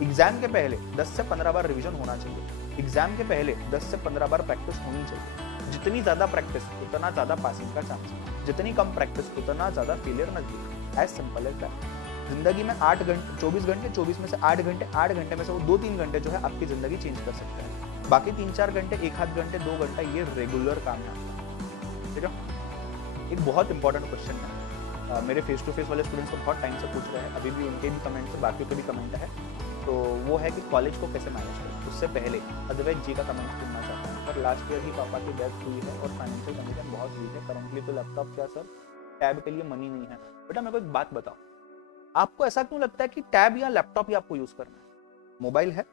एग्जाम के पहले 10 से 15 बार रिवीजन होना चाहिए। एग्जाम के पहले 10 से 15 बार प्रैक्टिस होनी चाहिए। जितनी ज्यादा प्रैक्टिस उतना ज्यादा पासिंग का चांस, जितनी कम प्रैक्टिस उतना ज्यादा फेलियर नजदीक। As simple as that. जिंदगी में 8 घंटे 24 घंटे 24 में से 8 घंटे में से वो 2-3 घंटे जो है आपकी जिंदगी चेंज कर सकते हैं। बाकी 3-4 घंटे, 1-8 घंटे, 2 घंटा ये रेगुलर काम है। ठीक है। एक बहुत इंपॉर्टेंट क्वेश्चन है, मेरे फेस टू फेस वाले स्टूडेंट्स को बहुत टाइम से पूछ रहे हैं, अभी भी उनके भी कमेंट है, बाकियों के भी कमेंट है। तो वो है कि कॉलेज को कैसे मैनेज करें। उससे पहले अद्वैत जी का कमेंट सुनना चाहता हूँ। सर लास्ट ईयर ही पापा की डेथ हुई है और फाइनेंशियल कंडीशन बहुत वीक है। करंटली तो लैपटॉप क्या सर, टैब के लिए मनी नहीं है। बेटा मेरे को एक बात बताओ, आपको ऐसा क्यों लगता है कि टैब या लैपटॉप ही आपको यूज करना है? मोबाइल है,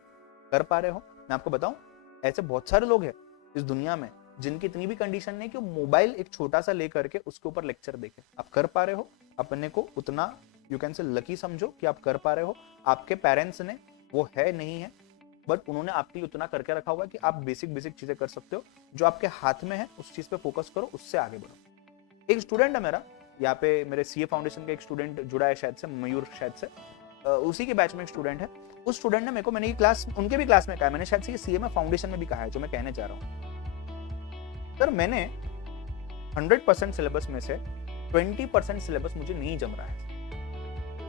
कर पा रहे हो। मैं आपको बताऊं, ऐसे बहुत सारे लोग हैं इस दुनिया में जिनकी इतनी भी कंडीशन नहीं कि मोबाइल एक छोटा सा लेकर के उसके ऊपर लेक्चर देखे। आप कर पा रहे हो, अपने को उतना यू कैन से लकी समझो कि आप कर पा रहे हो। आपके पेरेंट्स ने, वो है नहीं है, बट उन्होंने आपके लिए उतना करके रखा हुआ है कि आप बेसिक चीजें कर सकते हो। जो आपके हाथ में है उस चीज पे फोकस करो, उससे आगे बढ़ो। एक स्टूडेंट है मेरा यहाँ पे, मेरे सीए फाउंडेशन का एक स्टूडेंट जुड़ा है शायद से, मयूर शायद से, उसी के बैच में एक स्टूडेंट है। उस स्टूडेंट ने मेरे को, मैंने ये क्लास उनके भी क्लास में कहा है, मैंने शायद से ये सीए में फाउंडेशन में भी कहा है जो मैं कहने चाह रहा हूँ। सर मैंने 100% सिलेबस में से 20% सिलेबस मुझे नहीं जम रहा है।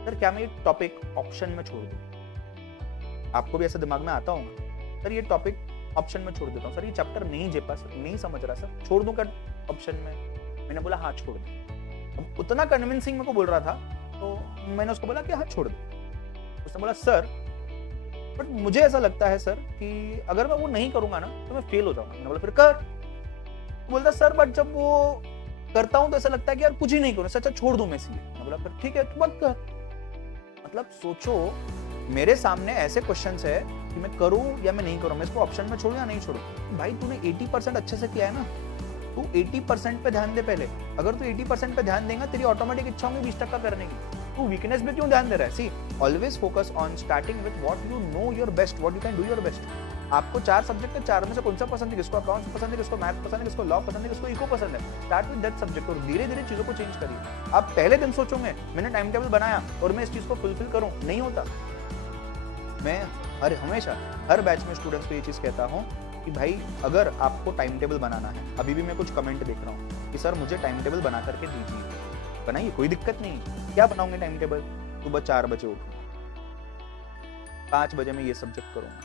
सर क्या मैं ये टॉपिक ऑप्शन में छोड़ दूं? आपको भी ऐसा दिमाग में आता होगा, सर ये टॉपिक ऑप्शन में छोड़ देता हूँ। सर ये चैप्टर नहीं समझ रहा, सर छोड़ दूं क्या ऑप्शन में? मैंने बोला हाँ छोड़ दो। अब उतना कन्विंसिंग मेरे को बोल रहा था, तो मैंने उसको बोला कि हाँ छोड़ दो। उसने बोला सर बट मुझे ऐसा लगता है सर कि अगर मैं वो नहीं करूंगा ना तो मैं फेल हो जाऊंगा। मैंने बोला फिर कर। बोलता सर बट जब वो करता हूं तो ऐसा लगता है कि यार कुछ ही नहीं करूं, अच्छा छोड़ दूं मैं इसलिए। मैंने बोला फिर ठीक है तू मत कर। मतलब सोचो, मेरे सामने ऐसे क्वेश्चंस है कि मैं करूं या मैं नहीं करूं, मैं इसको ऑप्शन में छोड़ूं या नहीं छोड़ूं। भाई तूने 80% अच्छे से किया है ना, तू 80% पे ध्यान दे पहले। अगर तू 80% पे ध्यान देगा, तेरी ऑटोमेटिक इच्छा होगी 20% करने की। तू वीकनेस पे क्यों ध्यान दे रहा है? See always focus on starting with what you know your best, what you can do your best. आपको 4 सब्जेक्ट है, 4 में से कौन सा पसंद है? किसको अकाउंट्स पसंद है, किसको मैथ पसंद है, किसको लॉ पसंद है, किसको इको पसंद है। स्टार्ट विद दैट सब्जेक्ट और धीरे धीरे चीजों को चेंज करिए। आप पहले दिन सोचोगे मैंने टाइम टेबल बनाया और मैं इस चीज को फुलफिल करूं, नहीं होता। मैं हमेशा हर बैच में स्टूडेंट्स को ये चीज कहता हूं कि भाई अगर आपको टाइम टेबल बनाना है, अभी भी मैं कुछ कमेंट देख रहा हूँ कि सर मुझे टाइम टेबल बना करके दीजिए। बनाइए, कोई दिक्कत नहीं। क्या बनाऊंगे टाइम टेबल? सुबह 4 बजे उठूंगा, 5 बजे मैं ये सब्जेक्ट करूंगा,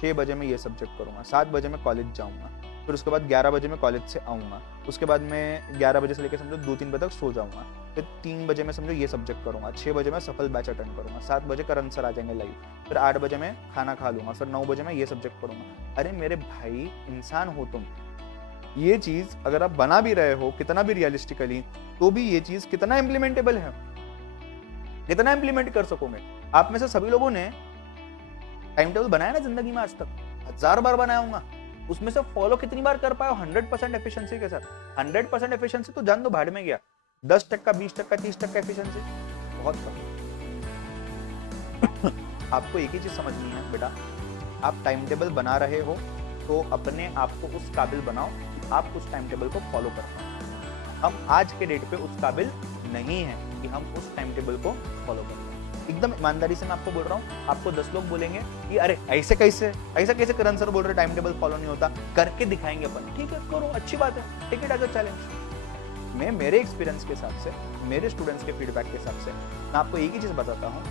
6 बजे मैं ये सब्जेक्ट करूंगा, 7 बजे मैं कॉलेज जाऊंगा, फिर उसके बाद 11 बजे मैं कॉलेज से आऊंगा, उसके बाद मैं 11 बजे से लेकर समझो 2-3 बजे तक सो जाऊंगा, फिर 3 बजे मैं समझो ये सब्जेक्ट करूंगा, 6 बजे मैं सफल बैच अटेंड करूंगा, 7 बजे करण सर आ जाएंगे लाइव, फिर 8 बजे मैं खाना खा लूंगा, फिर 9 बजे मैं ये सब्जेक्ट पढ़ूंगा। अरे मेरे भाई इंसान हो तुम, ये चीज अगर आप बना भी रहे हो कितना भी रियलिस्टिकली, तो भी ये चीज कितना इम्प्लीमेंटेबल है, कितना इम्प्लीमेंट कर सकोगे? आप में से सभी लोगों ने टाइम टेबल बनाया ना जिंदगी में, आज तक 1000 बार बनाया होगा, उसमें से फॉलो कितनी बार कर पाए हो? 100% एफिशिएंसी के साथ। 100% एफिशिएंसी तो जान दो भाड़ में गया, 10%, 20%, 30% एफिशिएंसी बहुत कम। आपको एक ही चीज समझनी है बेटा, आप टाइम टेबल बना रहे हो तो अपने आप को उस काबिल बनाओ कि आप उस टाइम टेबल को फॉलो कर पाओ। हम आज के डेट पे उस काबिल नहीं है कि हम उस टाइम टेबल को फॉलो कर पाए। एकदम ईमानदारी से मैं आपको बोल रहा हूँ, आपको 10 लोग बोलेंगे कि अरे ऐसे कैसे करण सर बोल रहे टाइम टेबल फॉलो नहीं होता, करके दिखाएंगे अपन। ठीक है करो, अच्छी बात है, take it as a challenge. मैं मेरे एक्सपीरियंस के हिसाब से, मेरे स्टूडेंट्स के फीडबैक के हिसाब से मैं आपको एक ही चीज बताता हूँ,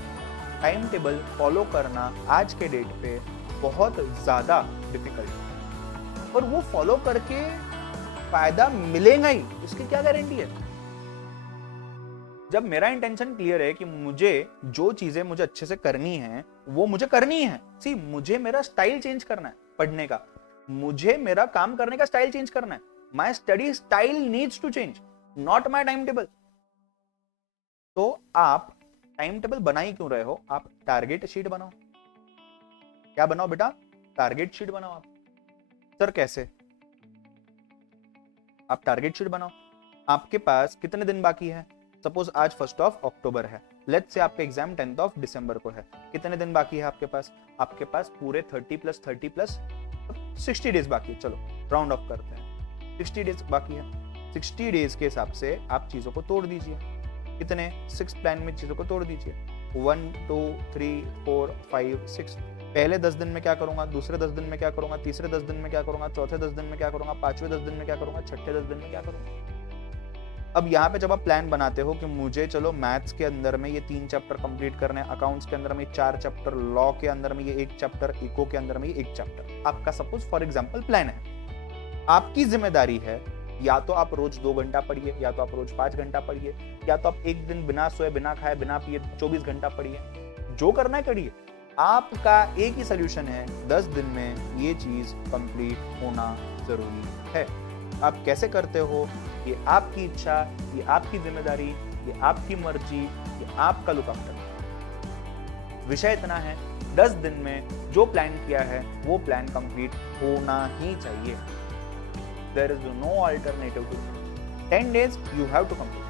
टाइम टेबल फॉलो करना आज के डेट पे बहुत ज्यादा डिफिकल्ट है, और वो फॉलो करके फायदा मिलेगा ही, इसकी क्या गारंटी है? जब मेरा इंटेंशन क्लियर है कि मुझे जो चीजें मुझे अच्छे से करनी है वो मुझे करनी है। सी मुझे मेरा स्टाइल चेंज करना है पढ़ने का, मुझे मेरा काम करने का स्टाइल चेंज करना है। My study style needs to change, not my time table. तो आप टाइम टेबल बना ही क्यों रहे हो? आप टारगेट शीट बनाओ। क्या बनाओ बेटा? टारगेट शीट बनाओ। आप सर कैसे? आप टारगेट शीट बनाओ। आपके पास कितने दिन बाकी है? सपोज आज 1 अक्टूबर है, लेट्स से आपका एग्जाम 10 दिसंबर को है। कितने दिन बाकी है आपके पास? आपके पास पूरे 30 + 60 डेज बाकी है। चलो राउंड ऑफ करते हैं, 60 डेज बाकी है। 60 डेज के हिसाब से आप चीजों को तोड़ दीजिए। कितने? 6 प्लान में चीजों को तोड़ दीजिए। 1 2 3 4 5 6, पहले 10 दिन में क्या करूंगा, दूसरे 10 दिन में क्या करूंगा, तीसरे 10 दिन में क्या करूंगा, चौथे 10 दिन में क्या करूंगा, पांचवें 10 दिन में क्या करूंगा, छठे 10 दिन में क्या करूंगा। अब यहाँ पे जब आप प्लान बनाते हो कि मुझे चलो मैथ्स के अंदर में ये 3 चैप्टर कंप्लीट करने हैं, अकाउंट्स के अंदर में 4 चैप्टर, लॉ के अंदर में ये 1 चैप्टर, इको के अंदर में ये 1 चैप्टर, आपका सपोज फॉर एग्जांपल प्लान है। आपकी जिम्मेदारी है या तो आप रोज 2 घंटा पढ़िए, या तो आप रोज 5 घंटा पढ़िए, या तो आप एक दिन बिना सोए बिना खाए बिना पिए 24 घंटा पढ़िए, जो करना है करिए। आपका एक ही सोल्यूशन है, 10 दिन में ये चीज कंप्लीट होना जरूरी है। आप कैसे करते हो, ये आपकी इच्छा, ये आपकी जिम्मेदारी, ये आपकी मर्जी, ये आपका लुक आफ्टर। विषय इतना है, 10 दिन में जो प्लान किया है वो प्लान कंप्लीट होना ही चाहिए। There is no alternative to 10 days you have to complete.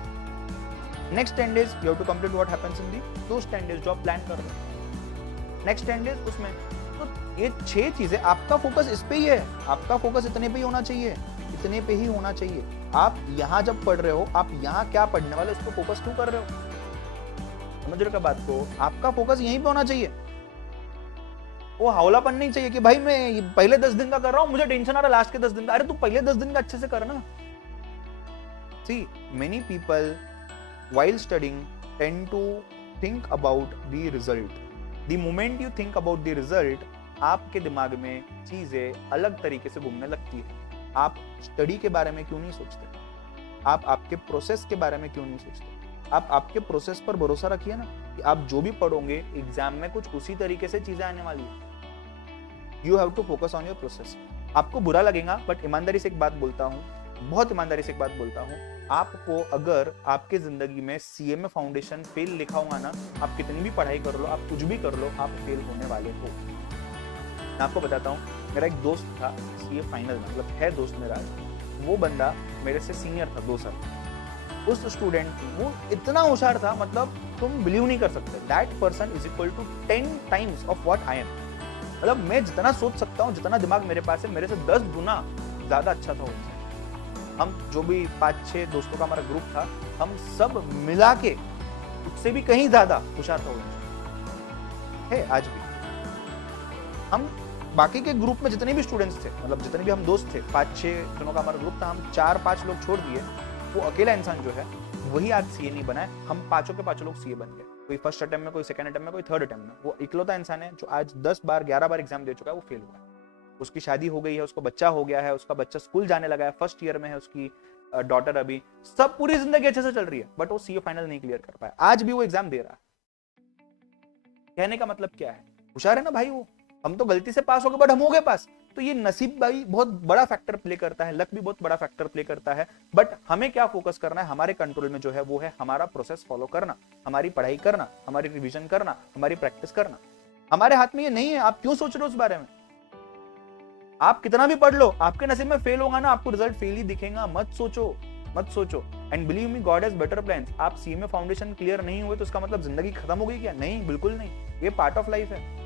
Next 10 days you have to complete what happens in those 10 days जो आप प्लान कर रहे हो। नेक्स्ट 10 days उसमें तो ये 6 चीजें, आपका फोकस इस पे ही है, आपका फोकस इतने पे ही होना चाहिए, इतने पे ही होना चाहिए। आप यहाँ जब पढ़ रहे हो, आप यहाँ क्या पढ़ने वाले उस पर फोकस क्यों कर रहे हो, समझ रहे हो बात को। आपका फोकस यहीं पे होना चाहिए, वो हौलापन नहीं चाहिए कि भाई मैं पहले 10 दिन का कर रहा हूं, मुझे टेंशन आ रहा है लास्ट के 10 दिन का। अरे तू पहले 10 दिन का अच्छे से करना। See many people while studying tend to think about the result. The moment you think about the result, आपके दिमाग में चीजें अलग तरीके से घूमने लगती है। आप स्टडी के बारे में क्यों नहीं सोचते, आप आपके प्रोसेस के बारे में क्यों नहीं सोचते। आप आपके प्रोसेस पर भरोसा रखिए ना, कि आप जो भी पढ़ोगे एग्जाम में कुछ उसी तरीके से चीजें आने वाली है। You have to focus on your process. आपको बुरा लगेगा बट ईमानदारी से एक बात बोलता हूँ, बहुत ईमानदारी से एक बात बोलता हूँ, आपको अगर आपके जिंदगी में सीएमए फाउंडेशन फेल लिखा होगा ना, आप कितनी भी पढ़ाई कर लो, आप कुछ भी कर लो, आप फेल होने वाले हो। मैं आपको बताता हूँ, मेरा एक दोस्त था सीए फाइनल में, मतलब है दोस्त मेरा, वो बंदा मेरे से सीनियर था 2 साल। उस स्टूडेंट वो इतना होशियार था, मतलब तुम बिलीव नहीं कर सकते। That person is equal to 10 times of what I am. मतलब मैं जितना सोच सकता हूँ, जितना दिमाग मेरे पास है, मेरे से 10 गुना ज्यादा अच्छा था उनसे। हम जो भी 5-6 दोस्तों का हमारा ग्रुप था, हम सब मिला के उससे भी कहीं ज्यादा होशियार था उनसे, है आज भी। हम बाकी के ग्रुप में जितने भी स्टूडेंट्स थे, मतलब जितने भी हम दोस्त थे, 5-6 जनों का हमारा ग्रुप था, हम 4-5 लोग छोड़ दिए। वो अकेला इंसान जो है वही आज सीए नहीं बना है, हम पांचों के पांचों लोग सीए बन गए। कोई फर्स्ट अटेम्प्ट में, कोई सेकंड अटेम्प्ट में, कोई थर्ड अटेम्प्ट में। वो इकलौता इंसान है जो आज 10 बार 11 बार एग्जाम दे चुका है, वो फेल हुआ है। उसकी शादी हो गई है, उसको बच्चा हो गया है, उसका बच्चा स्कूल जाने लगा है, फर्स्ट ईयर में है उसकी डॉटर, अभी सब पूरी जिंदगी अच्छे से चल रही है, बट वो सीए फाइनल नहीं क्लियर कर पाया। आज भी वो एग्जाम दे रहा है। कहने का मतलब क्या है, होशियार है ना भाई वो। हम तो गलती से पास हो गए बट हम हो गए पास। तो ये नसीब भाई बहुत बड़ा फैक्टर प्ले करता है, लक भी बहुत बड़ा फैक्टर प्ले करता है। बट हमें क्या फोकस करना है, हमारे कंट्रोल में जो है वो है हमारा प्रोसेस फॉलो करना, हमारी पढ़ाई करना, हमारी रिविजन करना, हमारी प्रैक्टिस करना। हमारे हाथ में ये नहीं है। आप क्यों सोच रहे हो उस बारे में? आप कितना भी पढ़ लो, आपके नसीब में फेल होगा ना, आपको रिजल्ट फेल ही दिखेगा। मत सोचो, मत सोचो। And believe me, God has better plans. आप सीएमए फाउंडेशन क्लियर नहीं हुए तो उसका मतलब जिंदगी खत्म हो गई क्या? नहीं, बिल्कुल नहीं। ये पार्ट ऑफ लाइफ है।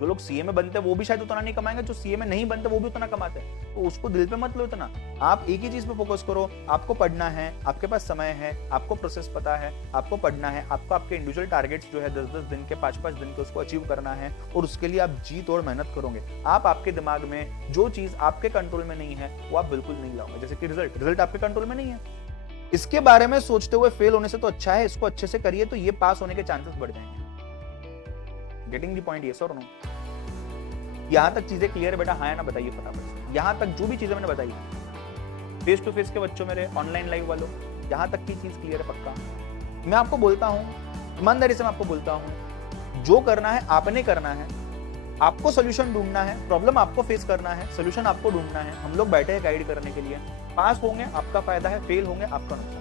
जो लोग सीए में बनते हैं वो भी शायद उतना नहीं कमाएंगे, जो सीए में नहीं बनते वो भी उतना कमाते हैं। तो उसको दिल पे मत लो इतना। आप एक ही चीज पे फोकस करो। आपको पढ़ना है, आपके पास समय है, आपको प्रोसेस पता है, आपको पढ़ना है, आपको आपके इंडिविजुअल टारगेट्स जो है 10-10 दिन के, 5-5 दिन के, उसको अचीव करना है। और उसके लिए आप जी तोड़ मेहनत करोगे। आप आपके दिमाग में जो चीज आपके कंट्रोल में नहीं है वो आप बिल्कुल नहीं लाओगे। जैसे कि रिजल्ट आपके कंट्रोल में नहीं है, इसके बारे में सोचते हुए फेल होने से तो अच्छा है इसको अच्छे से करिए, तो ये पास होने के चांसेस बढ़ जाएंगे। Getting the point? यस और नो? यहां तक चीजें क्लियर है बेटा? हाँ या ना बताइए फटाफट। यहां तक जो भी चीजें मैंने बताई, फेस टू फेस के बच्चों मेरे, ऑनलाइन लाइव वालों, यहां तक की चीज क्लियर है पक्का? मैं आपको बोलता हूं, ईमानदारी से मैं आपको बोलता हूं, जो करना है आपने करना है। आपको सोल्यूशन ढूंढना है, प्रॉब्लम आपको फेस करना है, सोल्यूशन आपको ढूंढना है। हम लोग बैठे हैं गाइड करने के लिए। पास होंगे आपका फायदा है, फेल होंगे आपका नुकसान।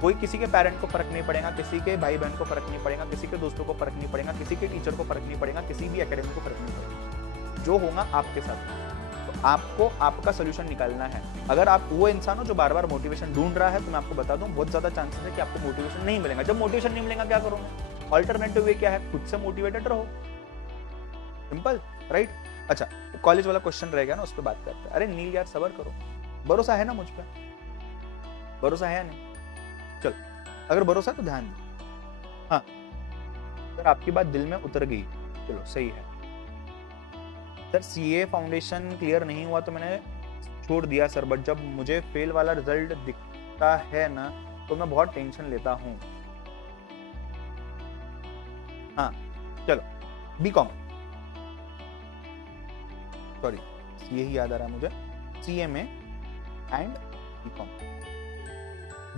कोई किसी के पेरेंट को फर्क नहीं पड़ेगा, किसी के भाई बहन को फर्क नहीं पड़ेगा, किसी के दोस्तों को फर्क नहीं पड़ेगा, किसी के टीचर को फर्क नहीं पड़ेगा, किसी भी एकेडमी को फर्क नहीं पड़ेगा। जो होगा आपके साथ। तो आपको आपका सोल्यूशन निकालना है। अगर आप वो इंसान हो जो बार बार मोटिवेशन ढूंढ रहा है, तो मैं आपको बता दूं बहुत ज्यादा चांसेस है कि आपको मोटिवेशन नहीं मिलेगा। जब मोटिवेशन नहीं मिलेगा क्या करोगे? ऑल्टरनेटिव वे क्या है? खुद से मोटिवेटेड रहो। Simple, right? अच्छा, तो कॉलेज वाला क्वेश्चन रहेगा ना, उस पर बात करते हैं। अरे नील यार सबर करो, भरोसा है ना मुझ पर? भरोसा है या नहीं? चल, अगर भरोसा है तो ध्यान दो। हाँ सर, आपकी बात दिल में उतर गई, चलो सही है सर। सीए फाउंडेशन क्लियर नहीं हुआ तो मैंने छोड़ दिया सर, बट जब मुझे फेल वाला रिजल्ट दिखता है ना तो मैं बहुत टेंशन लेता हूँ। हाँ चलो, बीकॉम, सॉरी यही याद आ रहा है मुझे, सीएमए एंड बीकॉम।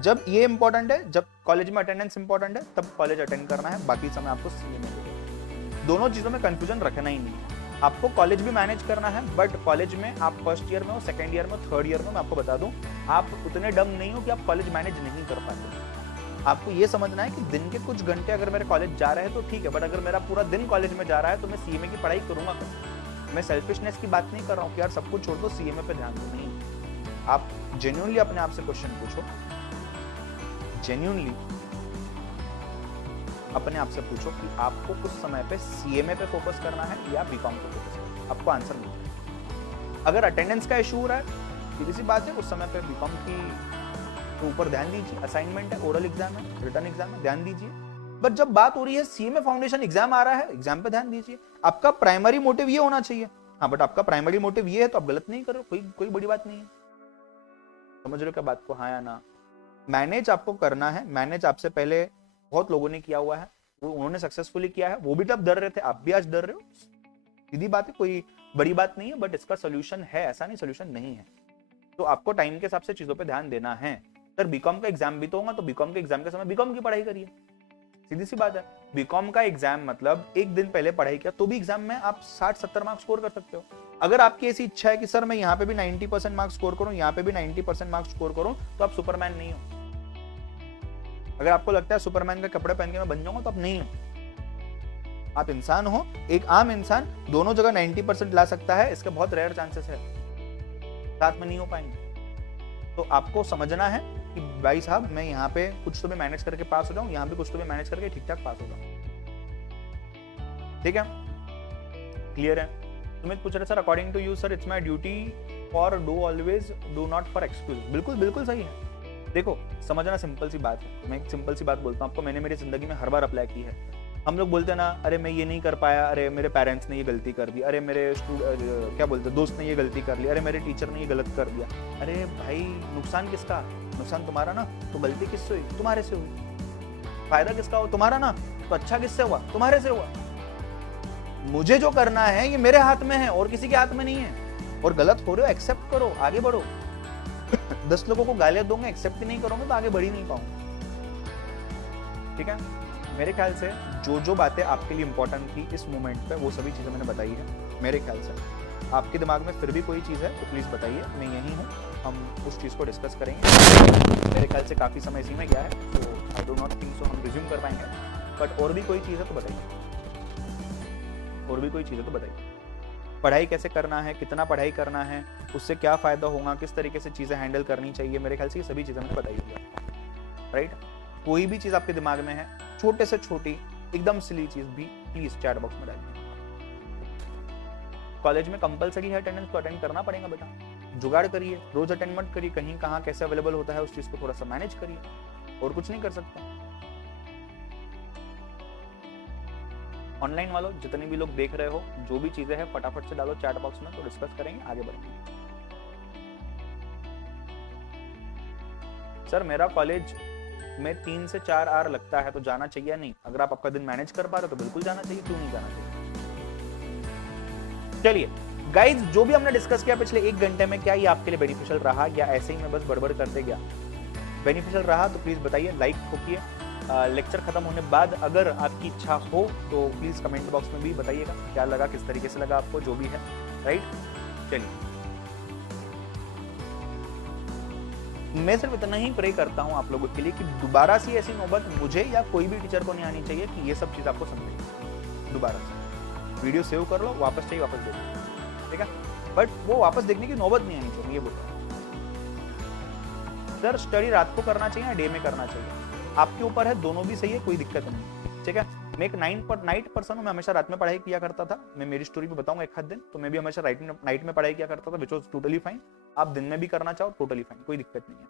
जब ये इंपॉर्टेंट है, जब कॉलेज में अटेंडेंस इंपॉर्टेंट है तब कॉलेज अटेंड करना है, बाकी समय आपको सीएमए। दोनों चीजों में कंफ्यूजन रखना ही नहीं है। आपको कॉलेज भी मैनेज करना है, बट कॉलेज में आप फर्स्ट ईयर में हो, सेकंड ईयर में, थर्ड ईयर में, मैं आपको बता दूं आप उतने डम नहीं हो कि आप कॉलेज मैनेज नहीं कर पाते। आपको ये समझना है कि दिन के कुछ घंटे अगर मेरे कॉलेज जा रहे हैं तो ठीक है, बट अगर मेरा पूरा दिन कॉलेज में जा रहा है तो मैं सीएमए की पढ़ाई करूंगा कैसे? मैं सेल्फिशनेस की बात नहीं कर रहा हूँ कि यार सब कुछ छोड़ दो सीएमए पे ध्यान दो, नहीं। आप जेन्युइनली अपने आप से क्वेश्चन पूछो, जेन्युइनली अपने आप से पूछो कि आपको कुछ समय पे सीएमए पे फोकस करना है या बीकॉम पे फोकस करना है। आपको आंसर मिलेगा। अगर अटेंडेंस का इशू हो रहा है, सीधी सी बात है, उस समय पे बीकॉम की ऊपर ध्यान दीजिए। असाइनमेंट है, ओरल एग्जाम है, रिटन एग्जाम है, ध्यान दीजिए। बट जब बात हो रही है सीएमए फाउंडेशन एग्जाम आ रहा है, एग्जाम पे ध्यान दीजिए। आपका प्राइमरी मोटिव ये होना चाहिए। हाँ, बट आपका प्राइमरी मोटिव ये है तो आप गलत नहीं कर रहे हो, कोई बड़ी बात नहीं है। समझ रहे हो क्या बात को? हाँ या ना? मैनेज आपको करना है। मैनेज आपसे पहले बहुत लोगों ने किया हुआ है, वो उन्होंने सक्सेसफुली किया है। वो भी तब डर रहे थे, आप भी आज डर रहे हो। सीधी बात है, कोई बड़ी बात नहीं है, बट इसका सोल्यूशन है, ऐसा नहीं सोल्यूशन नहीं है। तो आपको टाइम के हिसाब से चीजों पे ध्यान देना है। सर बीकॉम का एग्जाम भी तो होगा, तो बीकॉम के एग्जाम के समय बीकॉम की पढ़ाई करिए। सीधी सी बात है। बीकॉम का एग्जाम मतलब एक दिन पहले पढ़ाई किया तो भी एग्जाम में आप 60-70 मार्क्स स्कोर कर सकते हो। अगर आपकी ऐसी इच्छा है कि सर मैं यहाँ पे भी 90% मार्क्स स्कोर करूं, यहाँ पे भी 90% मार्क्स स्कोर करूं, तो आप सुपरमैन नहीं हो। अगर आपको लगता है सुपरमैन के कपड़े पहन के मैं बन जाऊंगा, तो आप नहीं हो। आप इंसान हो, एक आम इंसान दोनों जगह 90% ला सकता है, इसके बहुत रेयर चांसेस है, साथ में नहीं हो पाएंगे। तो आपको समझना है कि भाई साहब मैं यहाँ पे कुछ तो भी मैनेज करके पास हो जाऊं, यहाँ पे कुछ तो भी मैनेज करके ठीक ठाक पास हो जाऊं। ठीक है, क्लियर है? सुमित पूछ रहे sir according to you sir it's my duty for do always do not for excuse. बिल्कुल बिल्कुल सही है। देखो समझना सिंपल सी बात है। मैं एक सिंपल सी बात बोलता हूँ आपको, मैंने मेरी जिंदगी में हर बार अप्लाई की है। हम लोग बोलते हैं ना, अरे मैं ये नहीं कर पाया, अरे मेरे पेरेंट्स ने ये गलती कर दी, अरे मेरे क्या बोलते दोस्त ने ये गलती कर ली, अरे मेरे टीचर ने ये गलत कर दिया। अरे भाई नुकसान किसका? नुकसान तुम्हारा ना। तो गलती किससे हुई? तुम्हारे से हुई। फायदा किसका हो? तुम्हारा ना। तो अच्छा किससे हुआ? तुम्हारे से हुआ। मुझे जो करना है ये मेरे हाथ में है और किसी के हाथ में नहीं है। और गलत हो रहे हो एक्सेप्ट करो, आगे बढ़ो। 10 लोगों को गालियां दूंगा, एक्सेप्ट ही नहीं करोगे तो आगे बढ़ ही नहीं पाऊंगा। ठीक है, मेरे ख्याल से जो बातें आपके लिए इंपॉर्टेंट थी इस मोमेंट पे वो सभी चीजें मैंने बताई है। मेरे ख्याल से आपके दिमाग में फिर भी कोई चीज है तो प्लीज बताइए, मैं यही हूँ, हम उस चीज को डिस्कस करेंगे। मेरे ख्याल से काफी समय इसी में गया है, तो I do not think so हम रिज्यूम कर पाएंगे। बट और भी कोई चीज है तो बताइए, और भी कोई चीज है तो बताइए। पढ़ाई कैसे करना है, कितना पढ़ाई करना है, उससे क्या फायदा होगा, किस तरीके से चीजें हैंडल करनी चाहिए, मेरे ख्याल से ये सभी चीजें मैंने बताई हुई है। राइट? कोई भी चीज आपके दिमाग में है, छोटे से छोटी एकदम सिली चीज भी, प्लीज चैट बॉक्स में डालिए। कॉलेज में कंपलसरी है अटेंडेंस, तो अटेंड करना पड़ेगा बेटा। जुगाड़ करिए, रोज अटेंड मत करिए, कहीं कहाँ कैसे अवेलेबल होता है उस चीज को थोड़ा सा मैनेज करिए, और कुछ नहीं कर सकता। ऑनलाइन वालों जितने भी लोग देख रहे हो, जो भी चीजें हैं फटाफट से डालो चैट बॉक्स में, तो डिस्कस करेंगे, आगे बढ़ेंगे। सर मेरा कॉलेज में 3 से 4 आवर लगता है तो जाना चाहिए नहीं? अगर आप आपका दिन मैनेज कर पा रहे हो तो बिल्कुल जाना चाहिए, क्यों नहीं जाना चाहिए? चलिए गाइज, जो भी हमने डिस्कस किया पिछले 1 घंटे में, क्या ये आपके लिए बेनिफिशियल रहा या ऐसे ही मैं बस बड़बड़ करते गया? बेनिफिशियल रहा तो प्लीज बताइए, लाइक ठोकिए। लेक्चर खत्म होने बाद अगर आपकी इच्छा हो तो प्लीज कमेंट बॉक्स में भी बताइएगा क्या लगा, किस तरीके से लगा आपको, जो भी है। राइट? चलिए, मैं सिर्फ इतना ही प्रे करता हूं आप लोगों के लिए कि दोबारा से ऐसी नौबत मुझे या कोई भी टीचर को नहीं आनी चाहिए कि ये सब चीज आपको समझे। दोबारा से वीडियो सेव कर लो, वापस चाहिए वापस देख लो, ठीक है? बट वो वापस देखने की नौबत नहीं आनी चाहिए, ये बोलता हूं। सर स्टडी रात को करना चाहिए या डे में करना चाहिए? आपके ऊपर है, दोनों भी सही है, कोई दिक्कत नहीं। ठीक है, मैं एक नाइट पर्सन हूं, मैं हमेशा रात में पढ़ाई किया करता था। मैं मेरी स्टोरी भी बताऊंगा एक आध दिन, तो मैं भी हमेशा नाइट में पढ़ाई किया करता था, विच वाज टोटली फाइन। आप दिन में भी करना चाहो टोटली फाइन, कोई दिक्कत नहीं है।